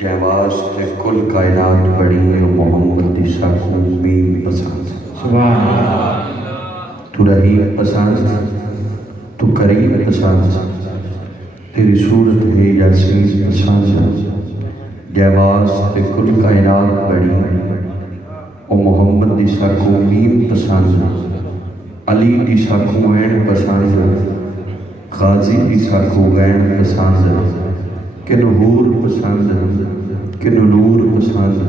جے واسطے کل کائنات بڑی محمد دی ساکوں بین پسند سبحان اللہ تو رحیم پسند تو کریم پسند تیری صورت ہے یاسین پسند جے واسطے کل کائنات بڑی او محمد دی ساکوں بین پسند علی دی ساکوں وین پسند غازی دی ساکوں وین پسند کہ نور پسند کہ نور پسند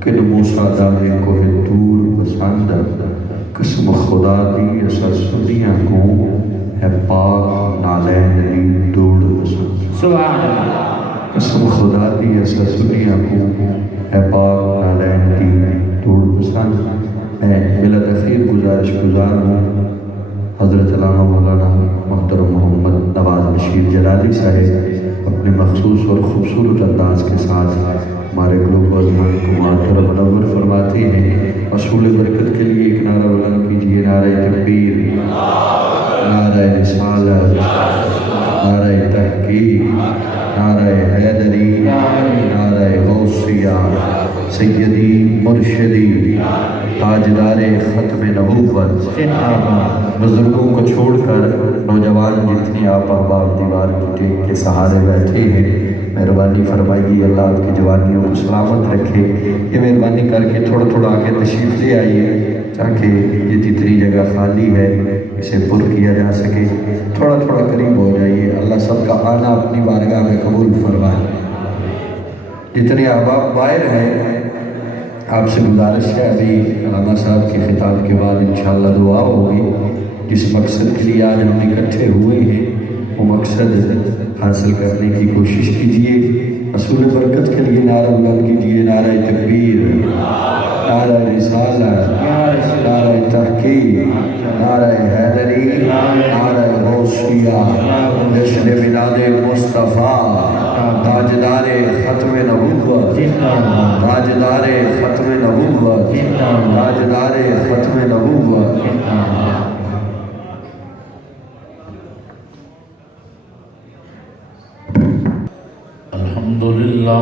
کہ موسیٰ داہے کوہ دور پسند قسم خدا دی ایسا سنیاں کو ہے پاک نالین دی دوڑ پسند سبحان اللہ قسم خدا دی ایسا سنیاں کو ہے پاک نالین دی دوڑ پسند میں بلا تخیر گزارش گزار ہوں حضرت علامہ مولانا محترم محمد نواز بشیر جلالی صاحب اپنے مخصوص اور خوبصورت انداز کے ساتھ ہمارے گلوبل من کو معطر منور فرماتے ہیں اصول برکت کے لیے ایک نعرہ بلند کیجئے نعرہ تکبیر نعرہ رسالت نعرہ تحقیق نعرہ حیدری نعرہ غوثیہ سیدی مرشدی تاجدار ختم نبوت بزرگوں کو چھوڑ کر نوجوان جتنے آپ احباب دیوار کی ٹیک کے سہارے بیٹھے ہیں مہربانی فرمائیے اللہ آپ کی جوانیوں کو سلامت رکھے یہ مہربانی کر کے تھوڑا تھوڑا آگے تشریف لے آئیے تاکہ یہ جتنی جگہ خالی ہے اسے پر کیا جا سکے تھوڑا تھوڑا قریب ہو جائیے اللہ سب کا آنا اپنی بارگاہ میں قبول فرمائے جتنے احباب باہر ہیں آپ سے گزارش ہے ابھی علامہ صاحب کے خطاب کے بعد انشاءاللہ دعا ہوگی جس مقصد کے لیے آج ہم اکٹھے ہوئے ہیں وہ مقصد حاصل کرنے کی کوشش کیجئے اصول برکت کے لیے نعرہ بلند کیجئے نعرہ تکبیر نعرہ رسالت نعرہ تحقیق نعرہ حیدری نعرہ غوثیہ جشن میلاد مصطفیٰ تاجدار ختم نبوت تاجدار ختم نبوت تاجدار ختم نبوت الحمدللہ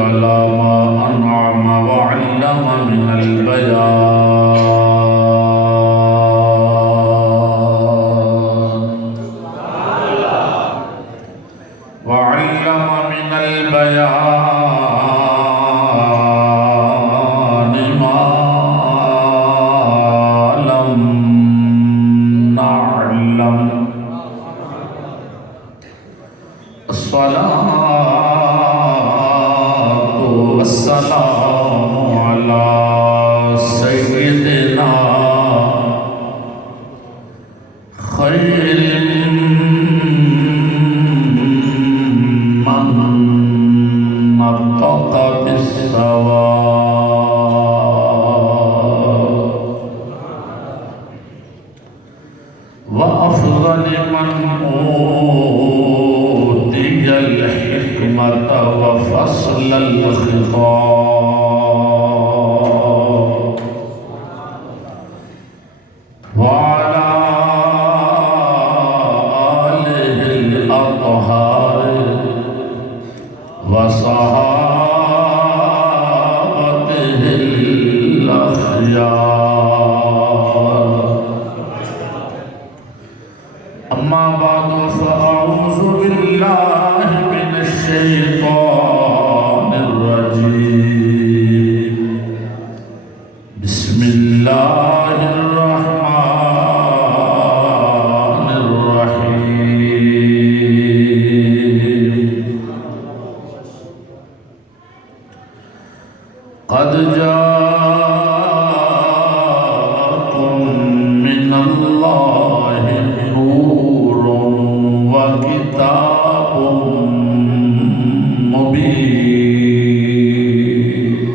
علی ما انعم وعلم من البیان وعلم من البیان ما لم نعلم الصلاة والسلام على سيدنا خير من نطق بالصواب وأفضل من أوتي الحكمة وفصل الخطاب وعلى آله الأطهار وصحابته الأخيار أما بعد فأعوذ بالله من الشيطان الرجيم بسم الله الرحمن الرحيم قد جاءكم من الله نور وكتاب مبين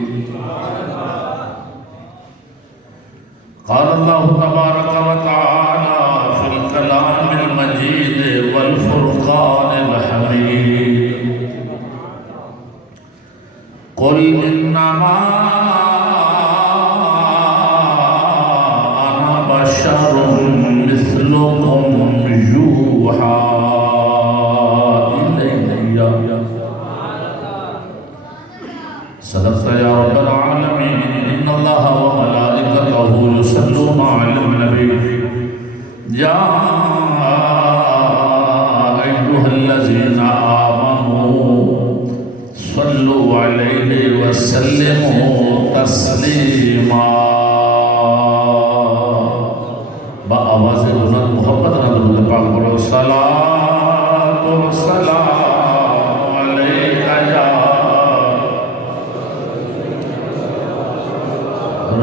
قال الله تبارك وتعالى في الكلام المجيد والفرقان الحميد قل إنما أنا بشر مثلكم يوحى والصلاة والسلام عليك يا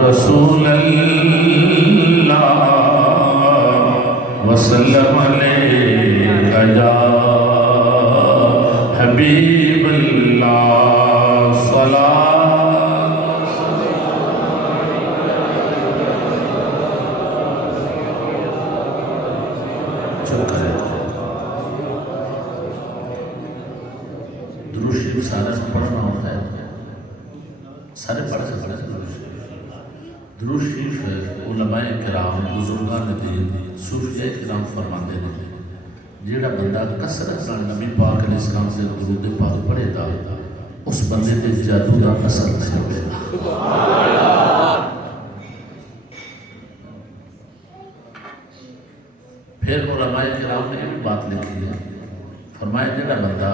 رسول الله وسلم عليك يا حبيب الله صلاة درود شریف سارے پڑھنا ہوتا ہے، سارے پڑھ سکتے ہیں درود شریف علماء کرام بزرگان دین صوفیاء کرام فرماتے ہیں جیڑا بندہ کثرت نال نبی پاک علیہ السلام سے درود پاک پڑھے گا اس بندے تے جادو دا اثر نہیں ہوئے گا۔ پھر علماء کرام نے بھی بات لکھی ہے، فرمایا جیڑا بندہ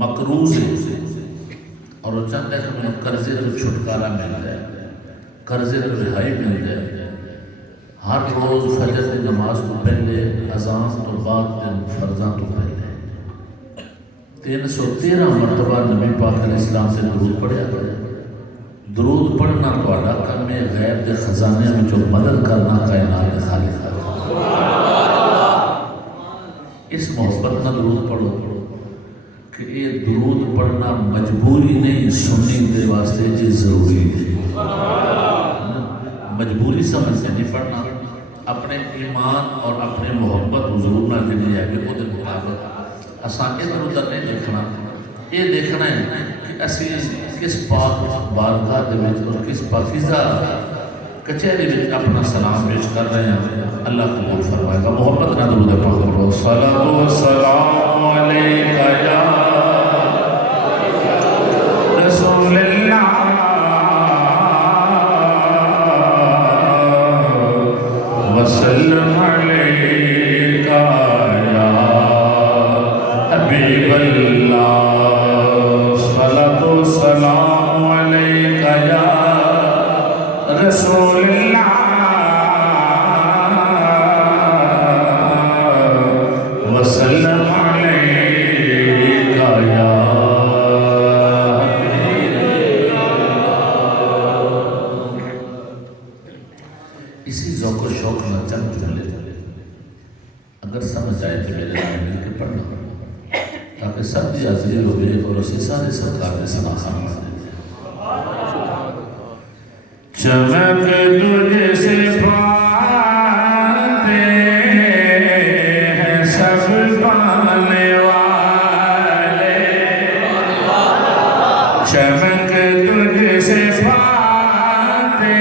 مقروض ہے اور وہ چاہتا ہے کہ میں قرضے تو چھٹکارا مل جائے، قرضے تو رہائی مل جائے، ہر روز فجر کی نماز تو پہلے اذان تو بعد دن فرضاں تو پہلے 313 مرتبہ نبی پاک علیہ السلام سے درود پڑھیا کرے۔ درود پڑھنا تہاڈا کم ہے، غیب دے خزانے میں جو مدد کرنا کائنات کے خالق ہے۔ اس محبت نہ درود پڑھو کہ یہ درود پڑھنا مجبوری نہیں، سنی دے واسطے یہ ضروری ہے، مجبوری سمجھ سے نہیں پڑھنا، اپنے ایمان اور اپنے محبت حضور نہ جنی ہے کہ وہ دے مطابق اساں ادھر ادھر نہیں دیکھنا، یہ دیکھنا ہے کہ اسی کس پاک بارگاہ دے وچ اور کس پاکیزہ کچہری وچ اپنا سلام پیش کر رہے ہیں۔ اللہ قبول فرمائے گا۔ محبت نہ درود پاک پڑھو۔ صلاۃ و سلام علیک یا رسول اللہ وسلم علیک یا حبیب اللہ، صلاۃ و سلام علیک یا رسول اللہ وسلم علیک یا اسی ذوق و شوق میں چند جملے اگر سمجھ آئے تو میرے نام مل کے پڑھنا تاکہ سب کی حاضری ہوئے اور اسی سارے سرکار نے سنا خان چمک تجھ سے پاتے ہیں سب پانے والے، چمک تجھ سے پاتے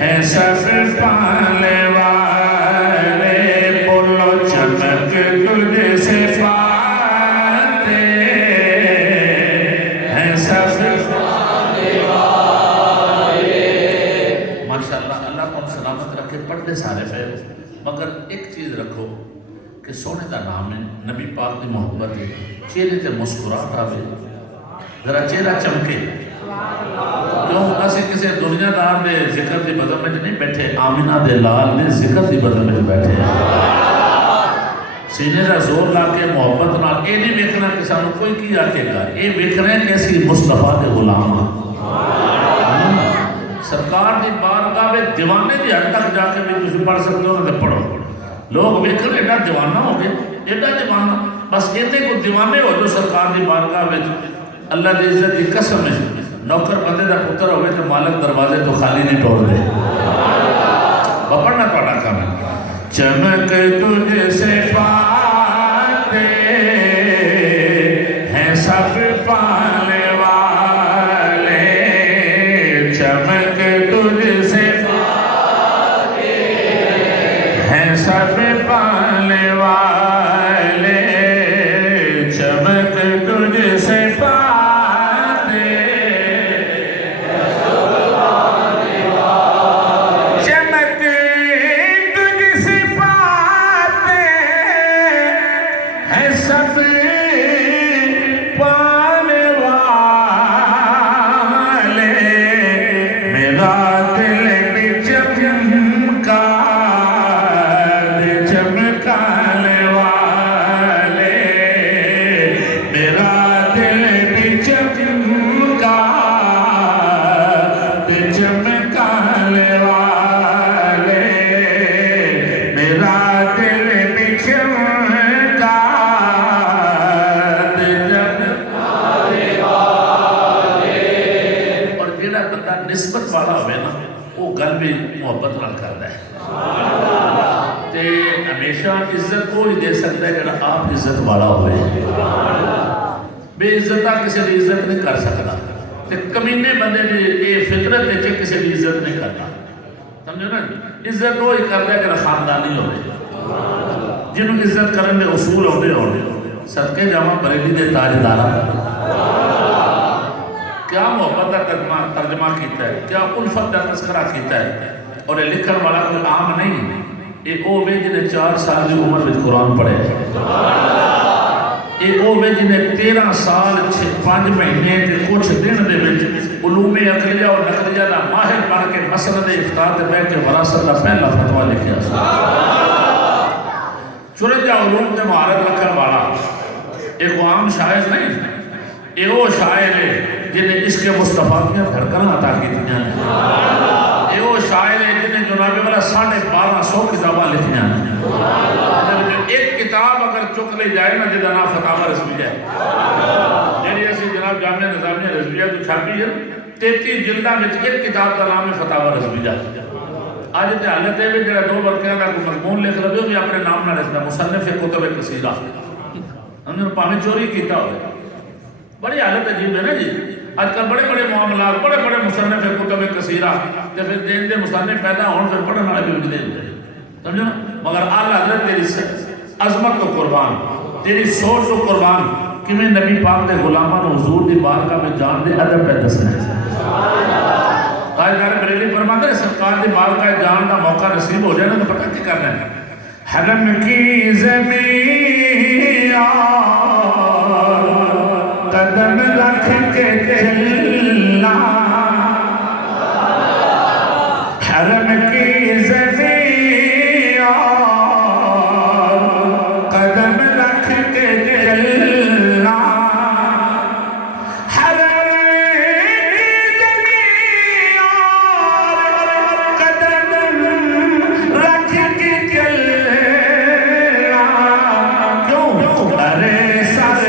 ہیں سب پانے والے، بولو چمک تجھ سے پاتے ہیں سب پڑھتے سارے پہ، مگر ایک چیز رکھو کہ سونے کا نام ہے، نبی پاک کی محبت ہے، چہرے تے مسکراہٹ آوے، ذرا چہرہ چمکے، کیوں اسے کسی دنیا دار دے ذکر دی بدل میں نہیں بیٹھے، آمینہ دے لال دے ذکر دی بدل میں بیٹھے ہیں۔ سینے کا زور لا کے محبت نال یہ نہیں ویکھنا کہ سانو کوئی کی آکے گا، یہ ویکھنا ہے کہ اسی مصطفیٰ دے غلام ہاں۔ سرکار دی بارگاہ میں دیوانے دی حد تک جا کے بھی تسی پڑھ سکتے ہو تو پڑھو، لوگ ویکھن ایڈا دیوانہ ہو گئے، ایڈا دیوانہ، بس اتنے کو دیوانے ہو جو سرکار دی بارگاہ میں اللہ دی عزت دی قسم ہے، نوکر بندے دا پتر ہوئے تو مالک دروازے تو خالی نہیں توڑ دے۔ پڑھنا پڑھا کام ہے، چمک تجھ سے پاتے ہیں سب پانے والے، چمک تجھ سے پاتے ہیں سب پانے والے، چمک تجھ سے پاتے ہیں سب پانے والے، چمک تجھ سے پاتے ہمیشہ عزت وہی دے سکتا ہے جڑا آپ عزت والا ہوئے. بے عزتہ کسی کی عزت نہیں کر سکتا. تے کمینے بندے کی یہ فطرت ہے کہ کسی کی عزت نہیں کرتا. سمجھو نا, عزت وہی کرتا ہے کہ خاندانی ہوئے, جنہوں عزت کرنے کے اصول ہوتے ہوتے. صدقے جاواں بریلی دے تاجدارا, کیا محبت کا ترجمہ کیتا ہے, کیا الفت کا تذکرہ کیتا ہے. اور یہ لکھن والا کوئی عام نہیں, یہ وہ وے جنہیں 4 سال کی عمر میں قرآن پڑھے, یہ وہ وے جنہیں 13 سال 5 مہینے کے کچھ دن دے وچ علوم عقلیہ اور نقلیہ کا ماہر بن کے مسند افطار تے بیٹھ کے وراثت کا پہلا فتویٰ لکھیا. چرنجا علوم تے مہارت رکھن والا ایک عام شاعر نہیں, یہ وہ شاعر ہے جنہیں عشق مصطفیٰ کی دھڑکناں عطا کیتیاں ہیں. یہ وہ شاعر ہے جنہیں جناب والا 1250 کتاباں لکھیاں ہیں. ایک کتاب اگر چک لے جائے نا جدا نام فتاوی رضویہ ہے, جنہیں ایسی جناب جامعہ نظامیہ رضویہ تو چھاپی ہے 33 جلداں میں ایک کتاب کا نام ہے فتاوی رضویہ. آج تے حالت ہے بھی جڑا 2 برقیاں کا کوئی مضمون لکھ رہے ہو بھی اپنے نام نہ رکھنا, مصنف کتب کثیرہ, ہم نے پاویں چوری کیتا ہوئے. بڑی حالت عجیب ہے نا جی. آج کل بڑے بڑے معاملات, بڑے بڑے مصنف کتب کثیرہ, تے پھر جن دے مصنف پیدا ہون پھر پڑھن والے بھی وجدے ہوتے ہیں. سمجھو نا, مگر اعلیٰ حضرت تیری عظمت تو قربان, تیری سوچ تو قربان, کہ میں نبی پاک دے غلاماں نو حضور دی بارگاہ میں جان دے ادب پہ دسنا ہے. تاجدار بریلی فرماتے ہیں سرکار دی بارگاہ جان دا موقع نصیب ہو جائے نا تو پتہ کیا کرنا ہے. حرم کی زمین قدم رکھ کے چلنا, حرم کی زمین قدم رکھ کے چلنا, حرم کی زمین قدم رکھ کے چلنا. کیوں؟ ارے سر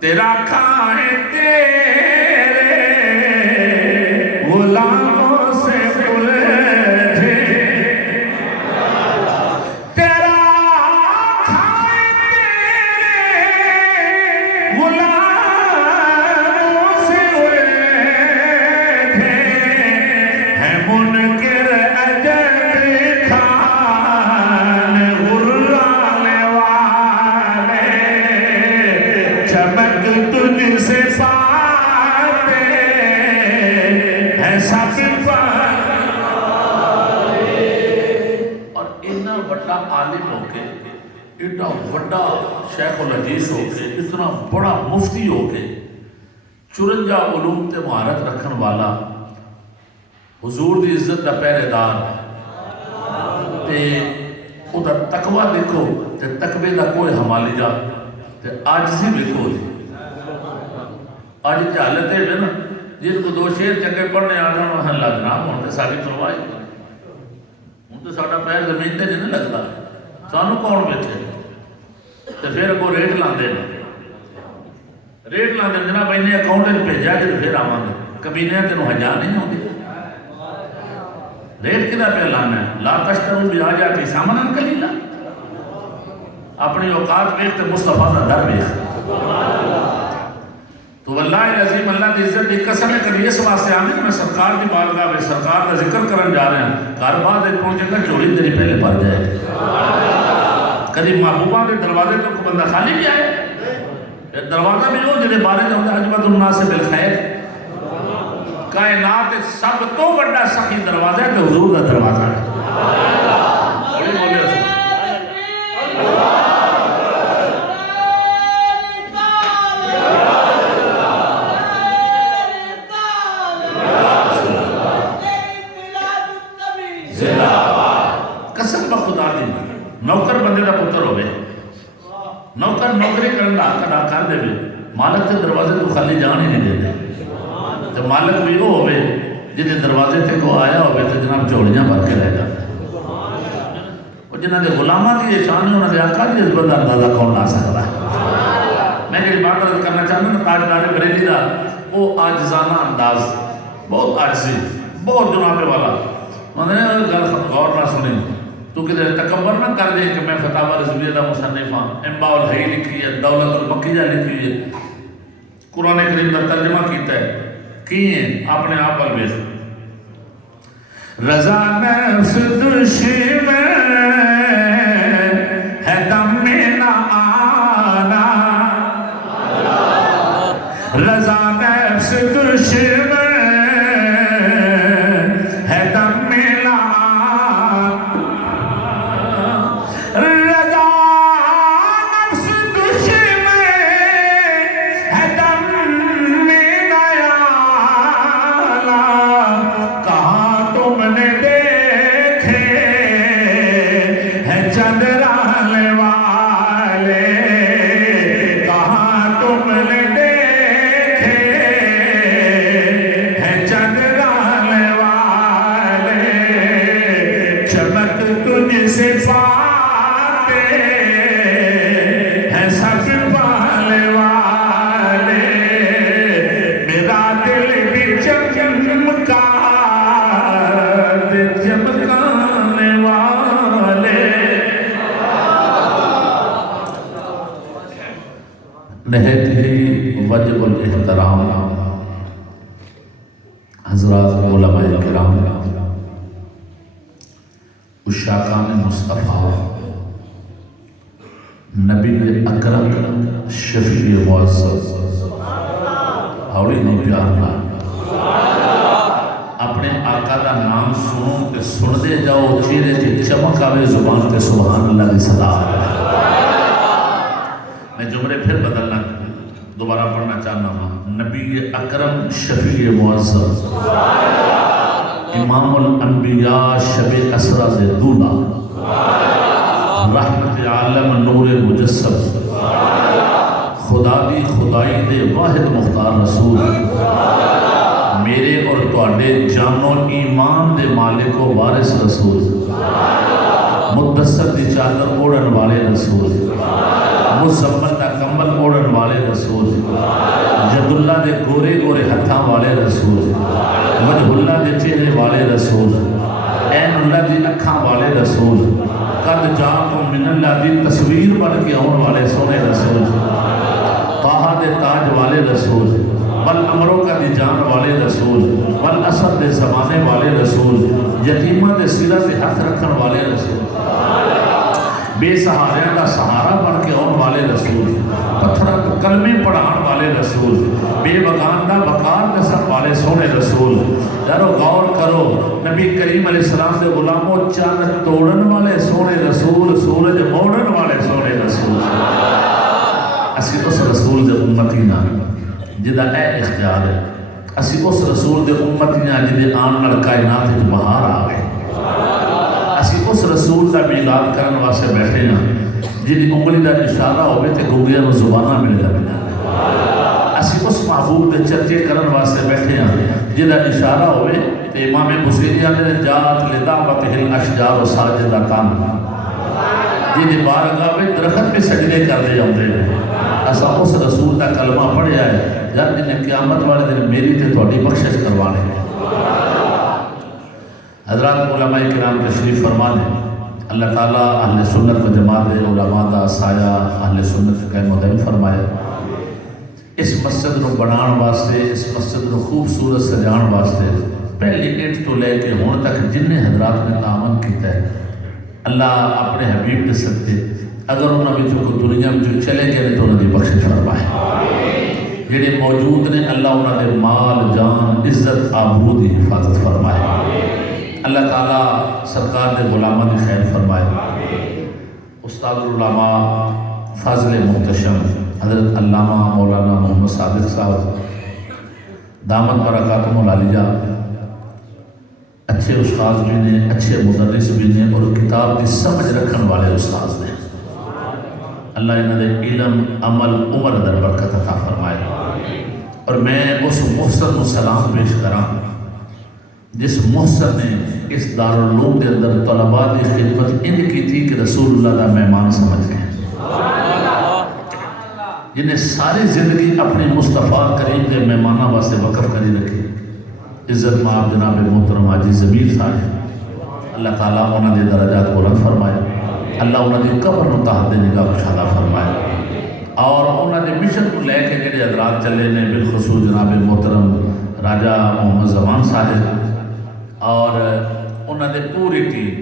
تیرا کھائے تیرے غلاموں سے الجھے, تیرا کھائے تیرے غلاموں سے الجھے, ہے منکر عجب کھان غرانے والے, چمک تجھ سے پاتے ہیں سب پر. اور اتنا بڑا عالم ہو کے, اتنا بڑا شیخ الحدیث ہو کے, اتنا بڑا مفتی ہو کے, 54 علوم تے مہارت رکھن والا, حضور دی عزت دا پہرے دار, تے او دا تقوی دیکھو تے تقوی دا کوئی حمالی جا, تے عاجزی دیکھو جی. آج کی حالت ہے نا, جن کو 2 شعر چنگے پڑھنے آ جانا ہن لگ رہا ہوں تے ساری پرواہ ہوں تے ساڈا پیر زمین تے نہیں لگتا, سانو کون بیٹھے تے پھر کو ریٹ لاندے جناب انہیں اکاؤنٹ وچ بھیجا جے پھر آواں گے. کمینے تینوں حیا نہیں ہوندی, ریٹ کدا پہ لانا ہے. لا تشتروا بآیاتی ثمنا قلیلا, اپنی اوقات ویکھ تے مصطفیٰ دا در ویکھ. تو واللہ العظیم اللہ کی عزت دی قسم ہے کہ اس واسطے آمین میں سرکار دی بارگاہ میں سرکار کا ذکر کرن جا رہے ہیں. گھر بعد ایک پہنچے گا چوری تیری پہلے پڑ جائے. کدی محبوبہ کے دروازے تو کوئی بندہ خالی بھی آئے, دروازہ بھی ہو جنہیں بارے جاؤں حجمت الناس بالخیر. کائنات سب تو بڑا سخی دروازہ ہے کہ حضور کا دروازہ ہے. نوکر ہوئے نوکر نوکری کرنا ادا کر دے مالک کے دروازے تو خالی جان ہی نہیں دیتے تو مالک بھی وہ ہوئے جنہیں دروازے تے کو آیا ہوئے تو جناب چوڑیاں بھر کے رہ جاتا اور جنہاں دے غلامہ دی شان انہاں دے آقا دی عزت دا اندازہ کون لا سکتا ہے میں کہ بات کرنا چاہتا ہوں تاجدار بریلی دا وہ عاجزانہ انداز بہت عاجزی بہت جناب والا میں نے گل غور نہ سنی تو کدھر تکبر نہ کر دے کہ میں فتاوی رضویہ دا مصنف ہاں انباء الحی لکھی ہے دولت المکیہ لکھی ہے قرآن کریم کا ترجمہ کیتا ہے کی ہیں اپنے آپ پر بیس رضا نفس دشمن ہے دم میں نہ آنا رضا نفس دشمن ہے دم میں نہ رضا نفس دشمن ہے دم میں نہ آنا کہاں تم نے دیکھے ہیں چندران والے کہاں تم نے دیکھے ہیں چندران والے چمک تجھ سے پاتے ہیں سب پالے والے میرا دل بھی چمکا چمکانے والے نہایت ہی واجب الاحترام حضرات علماء کرام عشاقان مصطفیٰ نبی اکرم شفیع معزز ہاؤڑی نہیں پیارنا اپنے آقا دا نام سنو تے سن دے جاؤ چہرے تے چمک آوے زبان تے سبحان اللہ دی صدا میں جملے پھر بدلنا دوبارہ پڑھنا چاہنا ہوں نبی اکرم شفیع معزز امام الانبیاء شب اسرا سے دولا رحمت عالم نور مجسم خدا دی خدائی دے واحد مختار رسول میرے اور تواڈے جانو ایمان دے مالک و وارث رسول مدثر دی چادر اوڑن والے رسول مزمل دا کمبل اوڑن والے رسول جد اللہ دے گورے گورے ہتھاں والے رسول وجہ اللہ دے چہرے والے رسول این اللہ دی اکھاں والے رسول قد جاکم من اللہ دی تصویر بن کے آن والے سونے رسول طاہا دے تاج والے رسول والعمروں کا دی جان والے رسول والاسد دے زمانے والے رسول یتیمہ دے سیرہ دے ہاتھ رکھن والے رسول بے سہاریاں کا سہارا بن کے آن والے رسول پتھرہ کلمے پڑھان والے رسول بے بغاندہ بکار قسم والے سونے رسول یارو غور کرو نبی کریم علیہ السلام دے غلاموں چاند توڑن والے سونے رسول سورج موڑن والے سونے رسول اسی اس رسول دے امتینا جدہ اے اختیار ہے اسی اس رسول دے امتینا جدے آن نڑ کائنات جو بہار آگئے اسی اس رسول دا میلاد کرن واسے بیٹھے ہیں جدی انگلی دا اشارہ ہوئے تے گنگیاں و زبانہ ملے دا ملے اسی اس محبوب دے چرچے کرن واسے بیٹھے ہیں جدہ اشارہ ہوئے تے امام بصیریہ نے جات لدعوت الاشجار و ساجدہ کام جدی بارگاہ میں درخت میں سجدے کر دے جاؤں دے ایسا اس رسول کا کلمہ پڑھیا ہے جب جنہیں قیامت والے دن میری تے تھوڑی بخشش کروانے ہیں حضرات علماء کرام تشریف فرمانے اللہ تعالیٰ اہل سنت و جماعت علماء دا سایہ اہل سنت کا مدعم فرمائے اس مسجد نو بنان واسطے اس مسجد نو خوبصورت سجان واسطے پہلی اینٹ تو لے کے ہون تک جنہیں حضرات نے تعاون کیتا ہے اللہ اپنے حبیب دے سکتے اگر انہوں نے کو دنیا میں جو چلے گئے تو انہوں نے بخشش فرمائے جنہیں موجود نے اللہ انہوں نے مال جان عزت آبرو دی حفاظت فرمائے اللہ تعالیٰ سرکار دے غلامہ دی خیر فرمائے استاد العلماء فاضل محتشم حضرت علامہ مولانا محمد صادق صاحب دامت برکاتم العالیہ اچھے استاذ بھی نے اچھے مدرس بھی نے اور کتاب کی سمجھ رکھن والے استاذ نے اللہ انہوں نے علم عمل عمر در برکت عطا فرمائے۔ اور میں اس محسن کو سلام پیش کراں جس محسن نے اس دارالعلوم کے اندر طلباء کی خدمت ان کی تھی کہ رسول اللہ کا مہمان سمجھ گئے، جنہیں ساری زندگی اپنی مصطفیٰ کریم کے مہمانہ واسطے وقف کری رکھی۔ عزت مآب جناب محترم حاجی ضمیر صاحب، اللہ تعالیٰ انہوں نے درجات بلند فرمائے، اللہ انہوں نے قبر متحد نگاہ خوشحالہ فرمائے، اور انہوں نے مشن کو لے کے جڑے حضرات چلے نے بالخصوص جناب محترم راجہ محمد زمان صاحب اور انہوں نے پوری ٹیم،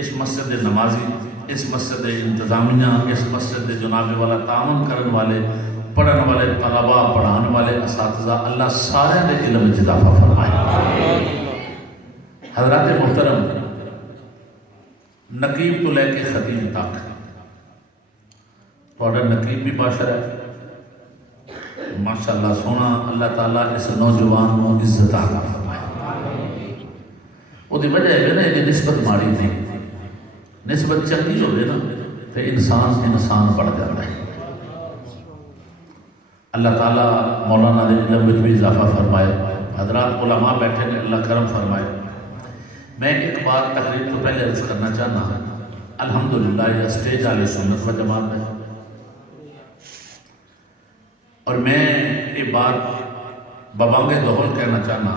اس مسجد نمازی، اس مسجد انتظامیہ، اس مسجد جناب والا تعاون کرن والے، پڑھن والے طلباء، پڑھان والے اساتذہ، اللہ سارے نے علم اضافہ فرمائے۔ حضرات محترم، نقیب تو لے کے خطیب تک اور نقیب بھی باشر ہے، ماشاءاللہ سونا، اللہ تعالیٰ اس نوجوان کو عزت عطا فرمائے۔ وہ دی وجہ ہے نا یہ نسبت ماری نہیں، نسبت چنگی ہو نا تو انسان بڑھ جاتا ہے۔ اللہ تعالیٰ مولانا نے علم میں بھی اضافہ فرمائے، حضرات علماء بیٹھے نے، اللہ کرم فرمائے۔ میں ایک بات تقریب تو پہلے عرض کرنا چاہنا، الحمدللہ یہ اسٹیج اہل سنت و جماعت ہے، اور میں یہ بات ببانگ دہل کہنا چاہنا،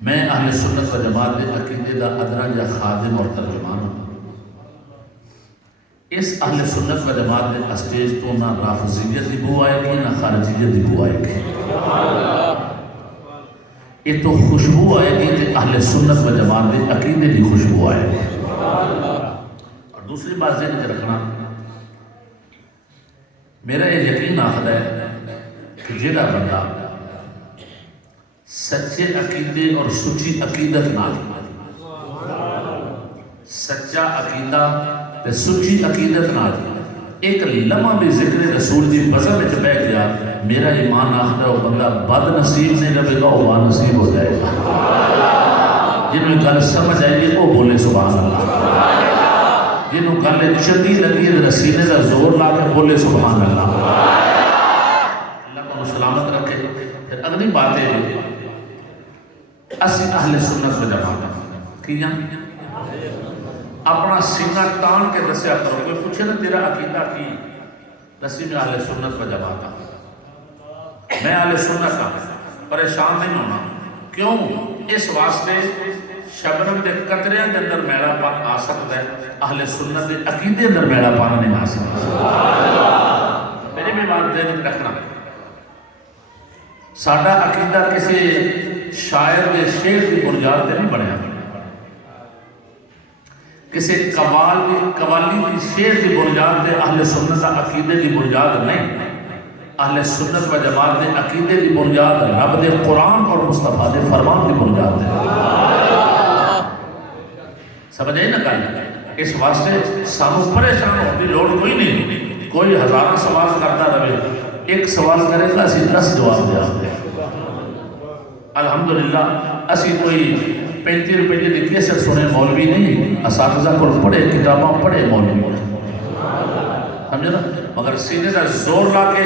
میں اہل سنت و جماعت کے عقیدے دا ادنا یا خادم اور ترجمان ہوں۔ اس اہل سنت و جماعت کے اسٹیج تو نہ رافضیت دی بو آئے گی نہ خارجیت دی بو آئے گی، یہ تو خوشبو آئے گی کہ اہل سنت و جماعت کے عقیدے دی خوشبو آئے گی۔ اور دوسری بات ذہن میں رکھنا، میرا یہ یقین آخر ہے کہ جیڑا بندہ سچے عقیدے اور سچی عقیدت نال، سچا عقیدہ تے سچی عقیدت نال ایک لمحہ بھی ذکر رسول دی بزم وچ بیٹھ گیا، میرا ایمان آخر ہے وہ بندہ بد نصیب نہیں رہے گا، وہ با نصیب ہو جائے گا۔ جنہوں گل سمجھ آئے گی وہ بولے سبحان اللہ، جنہوں گل چنگی لگی رسینے کا زور لا کے بولے سبحان اللہ۔ اللہ کو سلامت رکھے۔ پھر اگلی بات ہے، اسی اہل سنت و جماعت کیا اپنا سینہ تان کے دسیا کرو، کوئی پوچھے نا تیرا عقیدہ کی، دسی میں اہل سنت و جماعت ہوں، میں اہل سنت ہوں، پریشان نہیں ہونا۔ کیوں؟ اس واسطے شبنم دے قطریاں دے اندر میڑا پان آ سکتا ہے، اہل سنت دے عقیدے اندر میڑا پان نہیں آ سکتا۔ میری بھی بات ذہن رکھنا، ساڈا عقیدہ کسی شاعر دے شعر کی بنیاد تے نہیں بنیا، کسی قوالی دی شعر کی بنیاد تے اہل سنت عقیدے کی بنیاد نہیں، اہل سنت و جماعت دے عقیدے کی بنیاد رب دے قرآن اور مصطفیٰ دے فرمان کی بنیاد ہے۔ سمجھ آئی نا گل؟ اس واسطے سانو پریشان ہونے کی لوڑ کوئی نہیں، کوئی ہزاروں سوال کرتا رہے، ایک سوال کرے گا اسی 10 جواب دیا دیں۔ الحمدللہ اسی کوئی 35 روپے کی کیسٹ سنے مولوی نہیں، اساتذہ کو پڑھے کتاباں پڑھے مولوی سمجھے نا، مگر سینے کا زور لا کے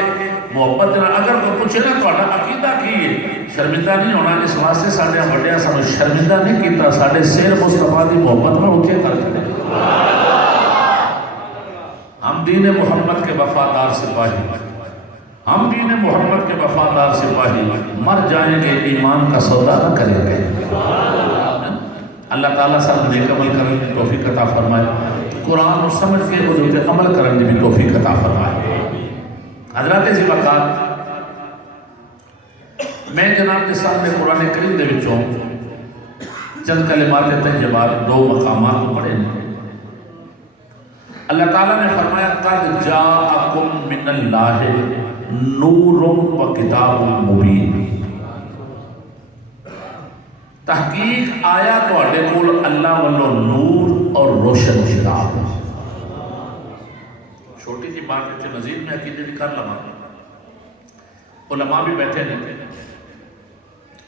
محبت دینا۔ اگر کوئی پوچھے نا تو عقیدہ کی ہے، شرمندہ نہیں ہونا، اس واسطے ساڑھے بڑھیا سانو شرمندہ نہیں کیتا، ساڑھے سیر مصطفیٰ دی محبت میں اٹھے کر کے ہم دین محمد کے وفادار سپاہی، ہم دین محمد کے وفادار سپاہی، مر جائیں گے ایمان کا سودا نہ کریں گے۔ اللہ تعالیٰ سب نیک عمل کرنے کی توفیق عطا فرمائے، قرآن کو سمجھ کے حضور عمل کرنے کی توفیق عطا فرمائے۔ حضرات جی وقات میں جناب کے سامنے قرآن کریم دے وچوں چند کلمات طیبات 2 مقامات کو پڑھے ہیں۔ اللہ تعالیٰ نے فرمایا قد جاءکم من اللہ نور و کتاب مبین، تحقیق آیا تو اڈے کول اللہ والو نور اور روشن کتاب۔ چھوٹی جی بات ہے مزید میں عقیدے دی کر لما، علماء بھی بیٹھے ہیں،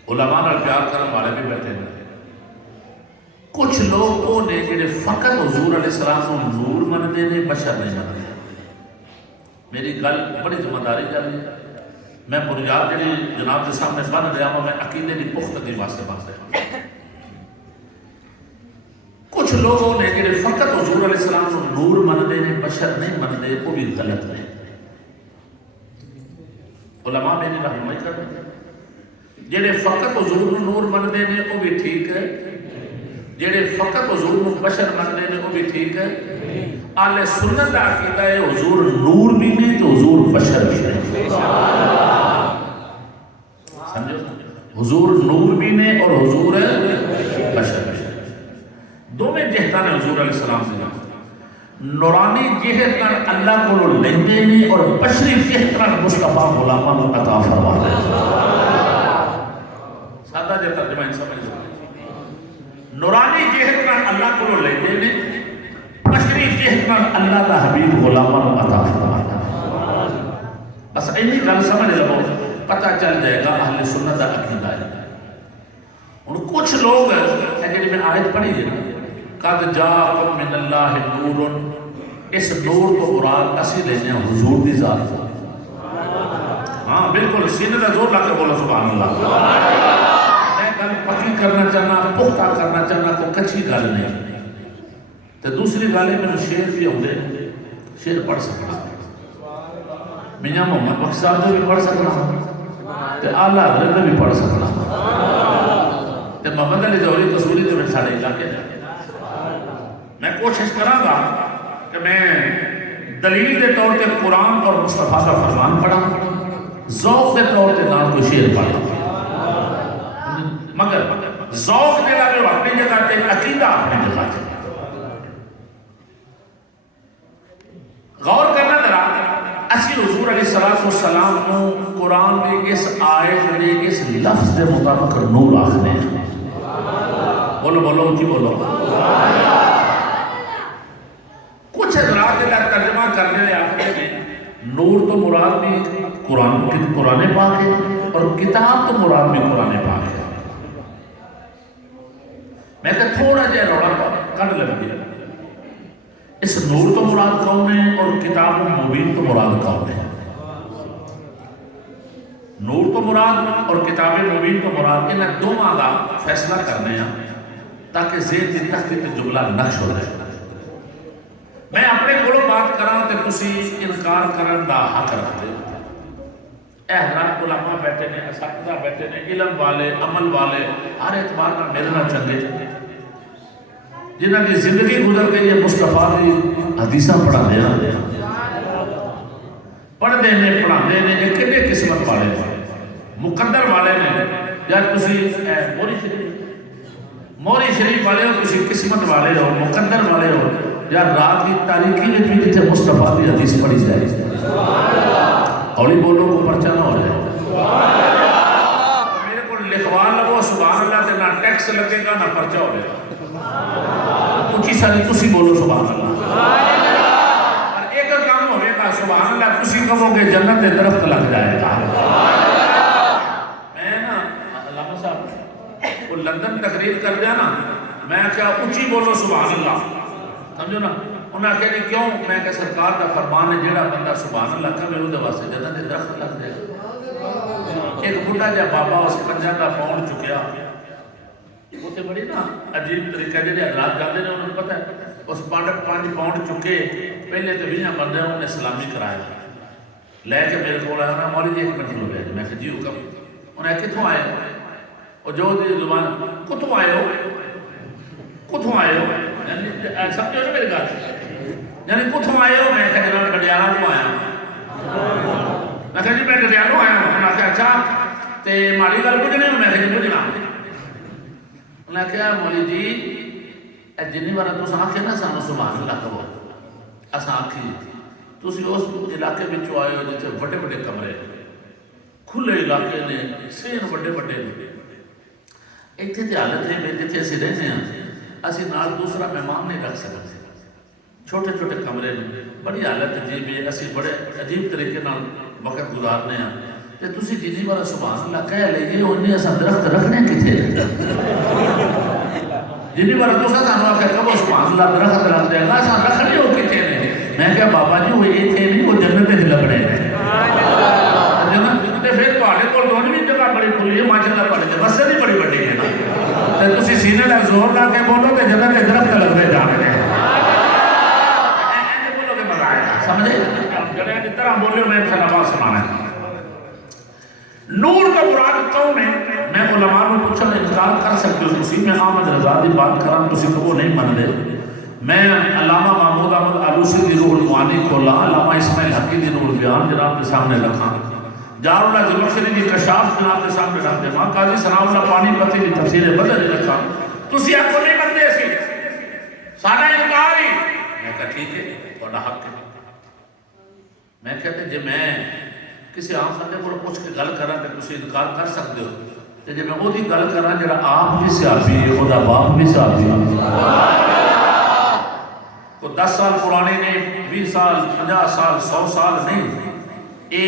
علماء نال پیار کرنے والے بھی بیٹھے ہیں، کچھ لوگ وہ نے جڑے فقط حضور علیہ السلام کو نور منتے ہیں بشر نہیں منتے. میری گل بڑی ذمہ داری گل ہے. میں بنیاد جڑی جناب کے سامنے بن رہا ہوں میں عقیدے کی پختگی واسطے بن رہا ہوں. کچھ لوگوں نے جڑے فقط حضور علیہ السلام کو نور منتے ہیں بشر نہیں منتے وہ بھی غلط ہے. علماء میری رہنمائی کر رہے ہیں. جڑے فقط حضور کو نور منتے ہیں وہ بھی ٹھیک ہے. جڑے فقط حضور کو بشر منتے ہیں وہ بھی ٹھیک ہے. اہل سنت کا عقیدہ ہے حضور نور بھی نہیں تو حضور بشر بھی نہیں. سمجھو حضور نور بھی نہیں اور حضور بشر بھی. دونوں جہتاں نے حضور علیہ السلام سے نورانی جہت نال اللہ کو لیندے نہیں اور بشری جہت نال مصطفیٰ غلاماں نوں عطا فرماتے ہیں. سادہ جہا ترجمہ سمجھ لو. نورانی جہت نال اللہ کو لیندے نہیں بشری جہت نال اللہ دا حبیب غلاماں نوں عطا فرماتا ہے. بس اینی گل سمجھ لو پتہ چل جائے گا اہل سنت دا عقیدہ ہے. ہن کچھ لوگ جڑی میں آیت پڑھی ہے نا قد جاءکم من اللہ نور, اس نور کو مراد اسی لینے ہیں حضور دی ذات. ہاں بالکل سینے کا زور لا کے بولو سبحان اللہ. میں گل پکی کرنا چاہنا پختہ کرنا چاہنا کوئی کچھی گل نہیں. تو دوسری گل ہے میرے شعر بھی ہوندے شعر پڑھ سکنا. میاں محمد بخش صاحب نے بھی پڑھ سکنا تے اعلیٰ حضرت نے بھی پڑھ سکنا تے محمد علی ظہوری قصوری تے سارے علاقے نے. میں کوشش کراں گا کہ میں دلیل کے طور پہ قرآن اور مصطفیٰ کا فرمان پڑھا, ذوق کے طور پہ نہ کوئی شعر پڑھا, مگر ذوق کے لئے اپنی جگہ تے عقیدہ اپنی جگہ تے. غور کرنا ذرا اسی حضور علیہ السلام کو قرآن میں اس آیت میں اس لفظ کے مطابق نور آخنے ہیں. بولو بولو کی بولو. کچھ حضرات کا ترجمہ کرنے آخر میں نور تو مراد بھی قرآن پاک ہے اور کتاب تو مراد بھی قرآن پاک ہے. میں کہ تھوڑا جہا روڑا کٹ لگ گیا. اس نور تو مراد کون ہے اور کتاب مبین تو مراد کون ہے. نور تو مراد اور کتاب مبین تو مراد ان دونوں کا فیصلہ کرنے ہیں تاکہ ذہن کی تختی تے جملہ نقش ہو جائے. میں اپنے کو بات کراں تے تسی انکار کرن دا حق رکھتے. اے حضرات علماء بیٹھے نے, اساتذہ بیٹھے نے, علم والے عمل والے ہر اعتبار کا میرے نہ چنگے جنہاں کی زندگی گزر گئی ہے مصطفیٰ کی حدیثاں پڑھا دیا پڑھتے ہیں پڑھاتے ہیں. یہ کتنے قسمت والے مقدر والے نے. یا تسی موری شریف والے ہو, تسی قسمت والے ہو, مقدر والے ہو. یا رات کی تاریخی میں بھی جتنے مصطفیٰ کی حدیث پڑھی جائے اولی بولو کو پرچہ نہ ہو جائے. میرے کو لکھوا لگو سبحان اللہ تے نہ ٹیکس لگے گا نہ پرچہ ہو جائے گا. اچھی ساری تسی بولو سبحان اللہ. اور ایک کام ہوئے گا سبحان اللہ تسی کہو گے جنت دے درخت لگ جائے گا. میں نا علامہ صاحب وہ لندن تقریر کر دیا نا, میں کیا اچھی بولو سبحان اللہ سمجھو نا. انہوں نے کہا کیوں؟ میں کہ سرکار کا فرمان ہے جیڑا بندہ سبحان اللہ کا میرے واسطے جنت دے درخت لگ جائے گا. ایک بڑھا جا بابا اس پنجا کا پاؤنڈ چکیا وہ تو بڑی نا عجیب طریقہ جڑے حضرات جاتے ہیں انہوں نے پتہ ہے اس 5 پاؤنڈ چکے پہلے تو 20 بندے انہوں نے سلامی کرایا لے کے میرے کو آیا نا مولوی جی ایک منٹ ہو گیا. میں کہ جی حکم. انہیں کتوں آئے اور جو زبان کتوں آئے ہو کتوں آئے ہو سمجھو نا میری گل یعنی کتوں آئے ہو. میں کہ جناب ڈڈیالہ کو آیا. میں کہ جی میں ڈڈیالہ آیا ہوں. انہوں نے کہا اچھا تے ماڑی گل پوچھنے میں کہ جی پوچھنا. انہوں نے کہا مولوی جی جنی بار تم آخے نا سانو سبحان اللہ کہو اصا آخی تھی اس علاقے میں آئے ہو جیسے بڑے بڑے کمرے کھلے علاقے نے سین بڑے بڑے نے. اتنے کی حالت ہے جیسے اسی رہتے ہیں اسی نال دوسرا مہمان نہیں رکھ سکتے. چھوٹے چھوٹے کمرے نے بڑی حالت عجیب ہے. اسی بڑے عجیب طریقے نال وقت گزارنے ہیں. تے تسی جنی بار سبحان اللہ کہہ لئیے انہیں اصا درخت رکھنے کتنے جنہیں بار تو سانو آخر کب سبحان اللہ درخت رکھ دے گا سان رکھنے ہو کتنے نے میں کہا بابا جی وہ یہ تھے نہیں وہ جنت سے لبڑے ہیں پھر تھوڑے کو دونوں بھی جگہ بڑی کھلی ہے ماشاء اللہ پڑھے تھے بس بھی بڑی بڑی ہے نا تو تسی سینے لگ زور لا کے بولو کہ جنت سے درخت لگتے جا رہے ہیں ایسے بولو کہ مزہ آئے سمجھے جنہیں جس طرح بولے میں پھر آواز سنانا ہے نور کا مراد کون ہے میں علماء میں پوچھا انکار کر سکتے ہو اسی میں احمد رضا دی بات کراں تسی کو وہ نہیں من دے میں علامہ محمود احمد آلوسی دی روح المعانی کھولا علامہ اسماعیل حقی دی روح البیان جناب کے سامنے رکھا جار اللہ زمخشری دی کشاف جناب کے سامنے رکھ دے ماں قاضی ثناء اللہ پانی پتی دی تفسیر بدر رکھا تسی آپ کو نہیں من دے سی سارا انکار ہی میں کہا ٹھیک ہے بڑا حق ہے میں کہتے جی میں کسی عام بندے کو پوچھ کے گل کراں کہ تسی انکار کر سکتے ہو تے جے میں وہ دی گل کراں جڑا آپ بھی صحابی ہے او دا باپ بھی صحابی ہے کو 10 سال پرانے نے 20 سال 50 سال 100 سال نہیں اے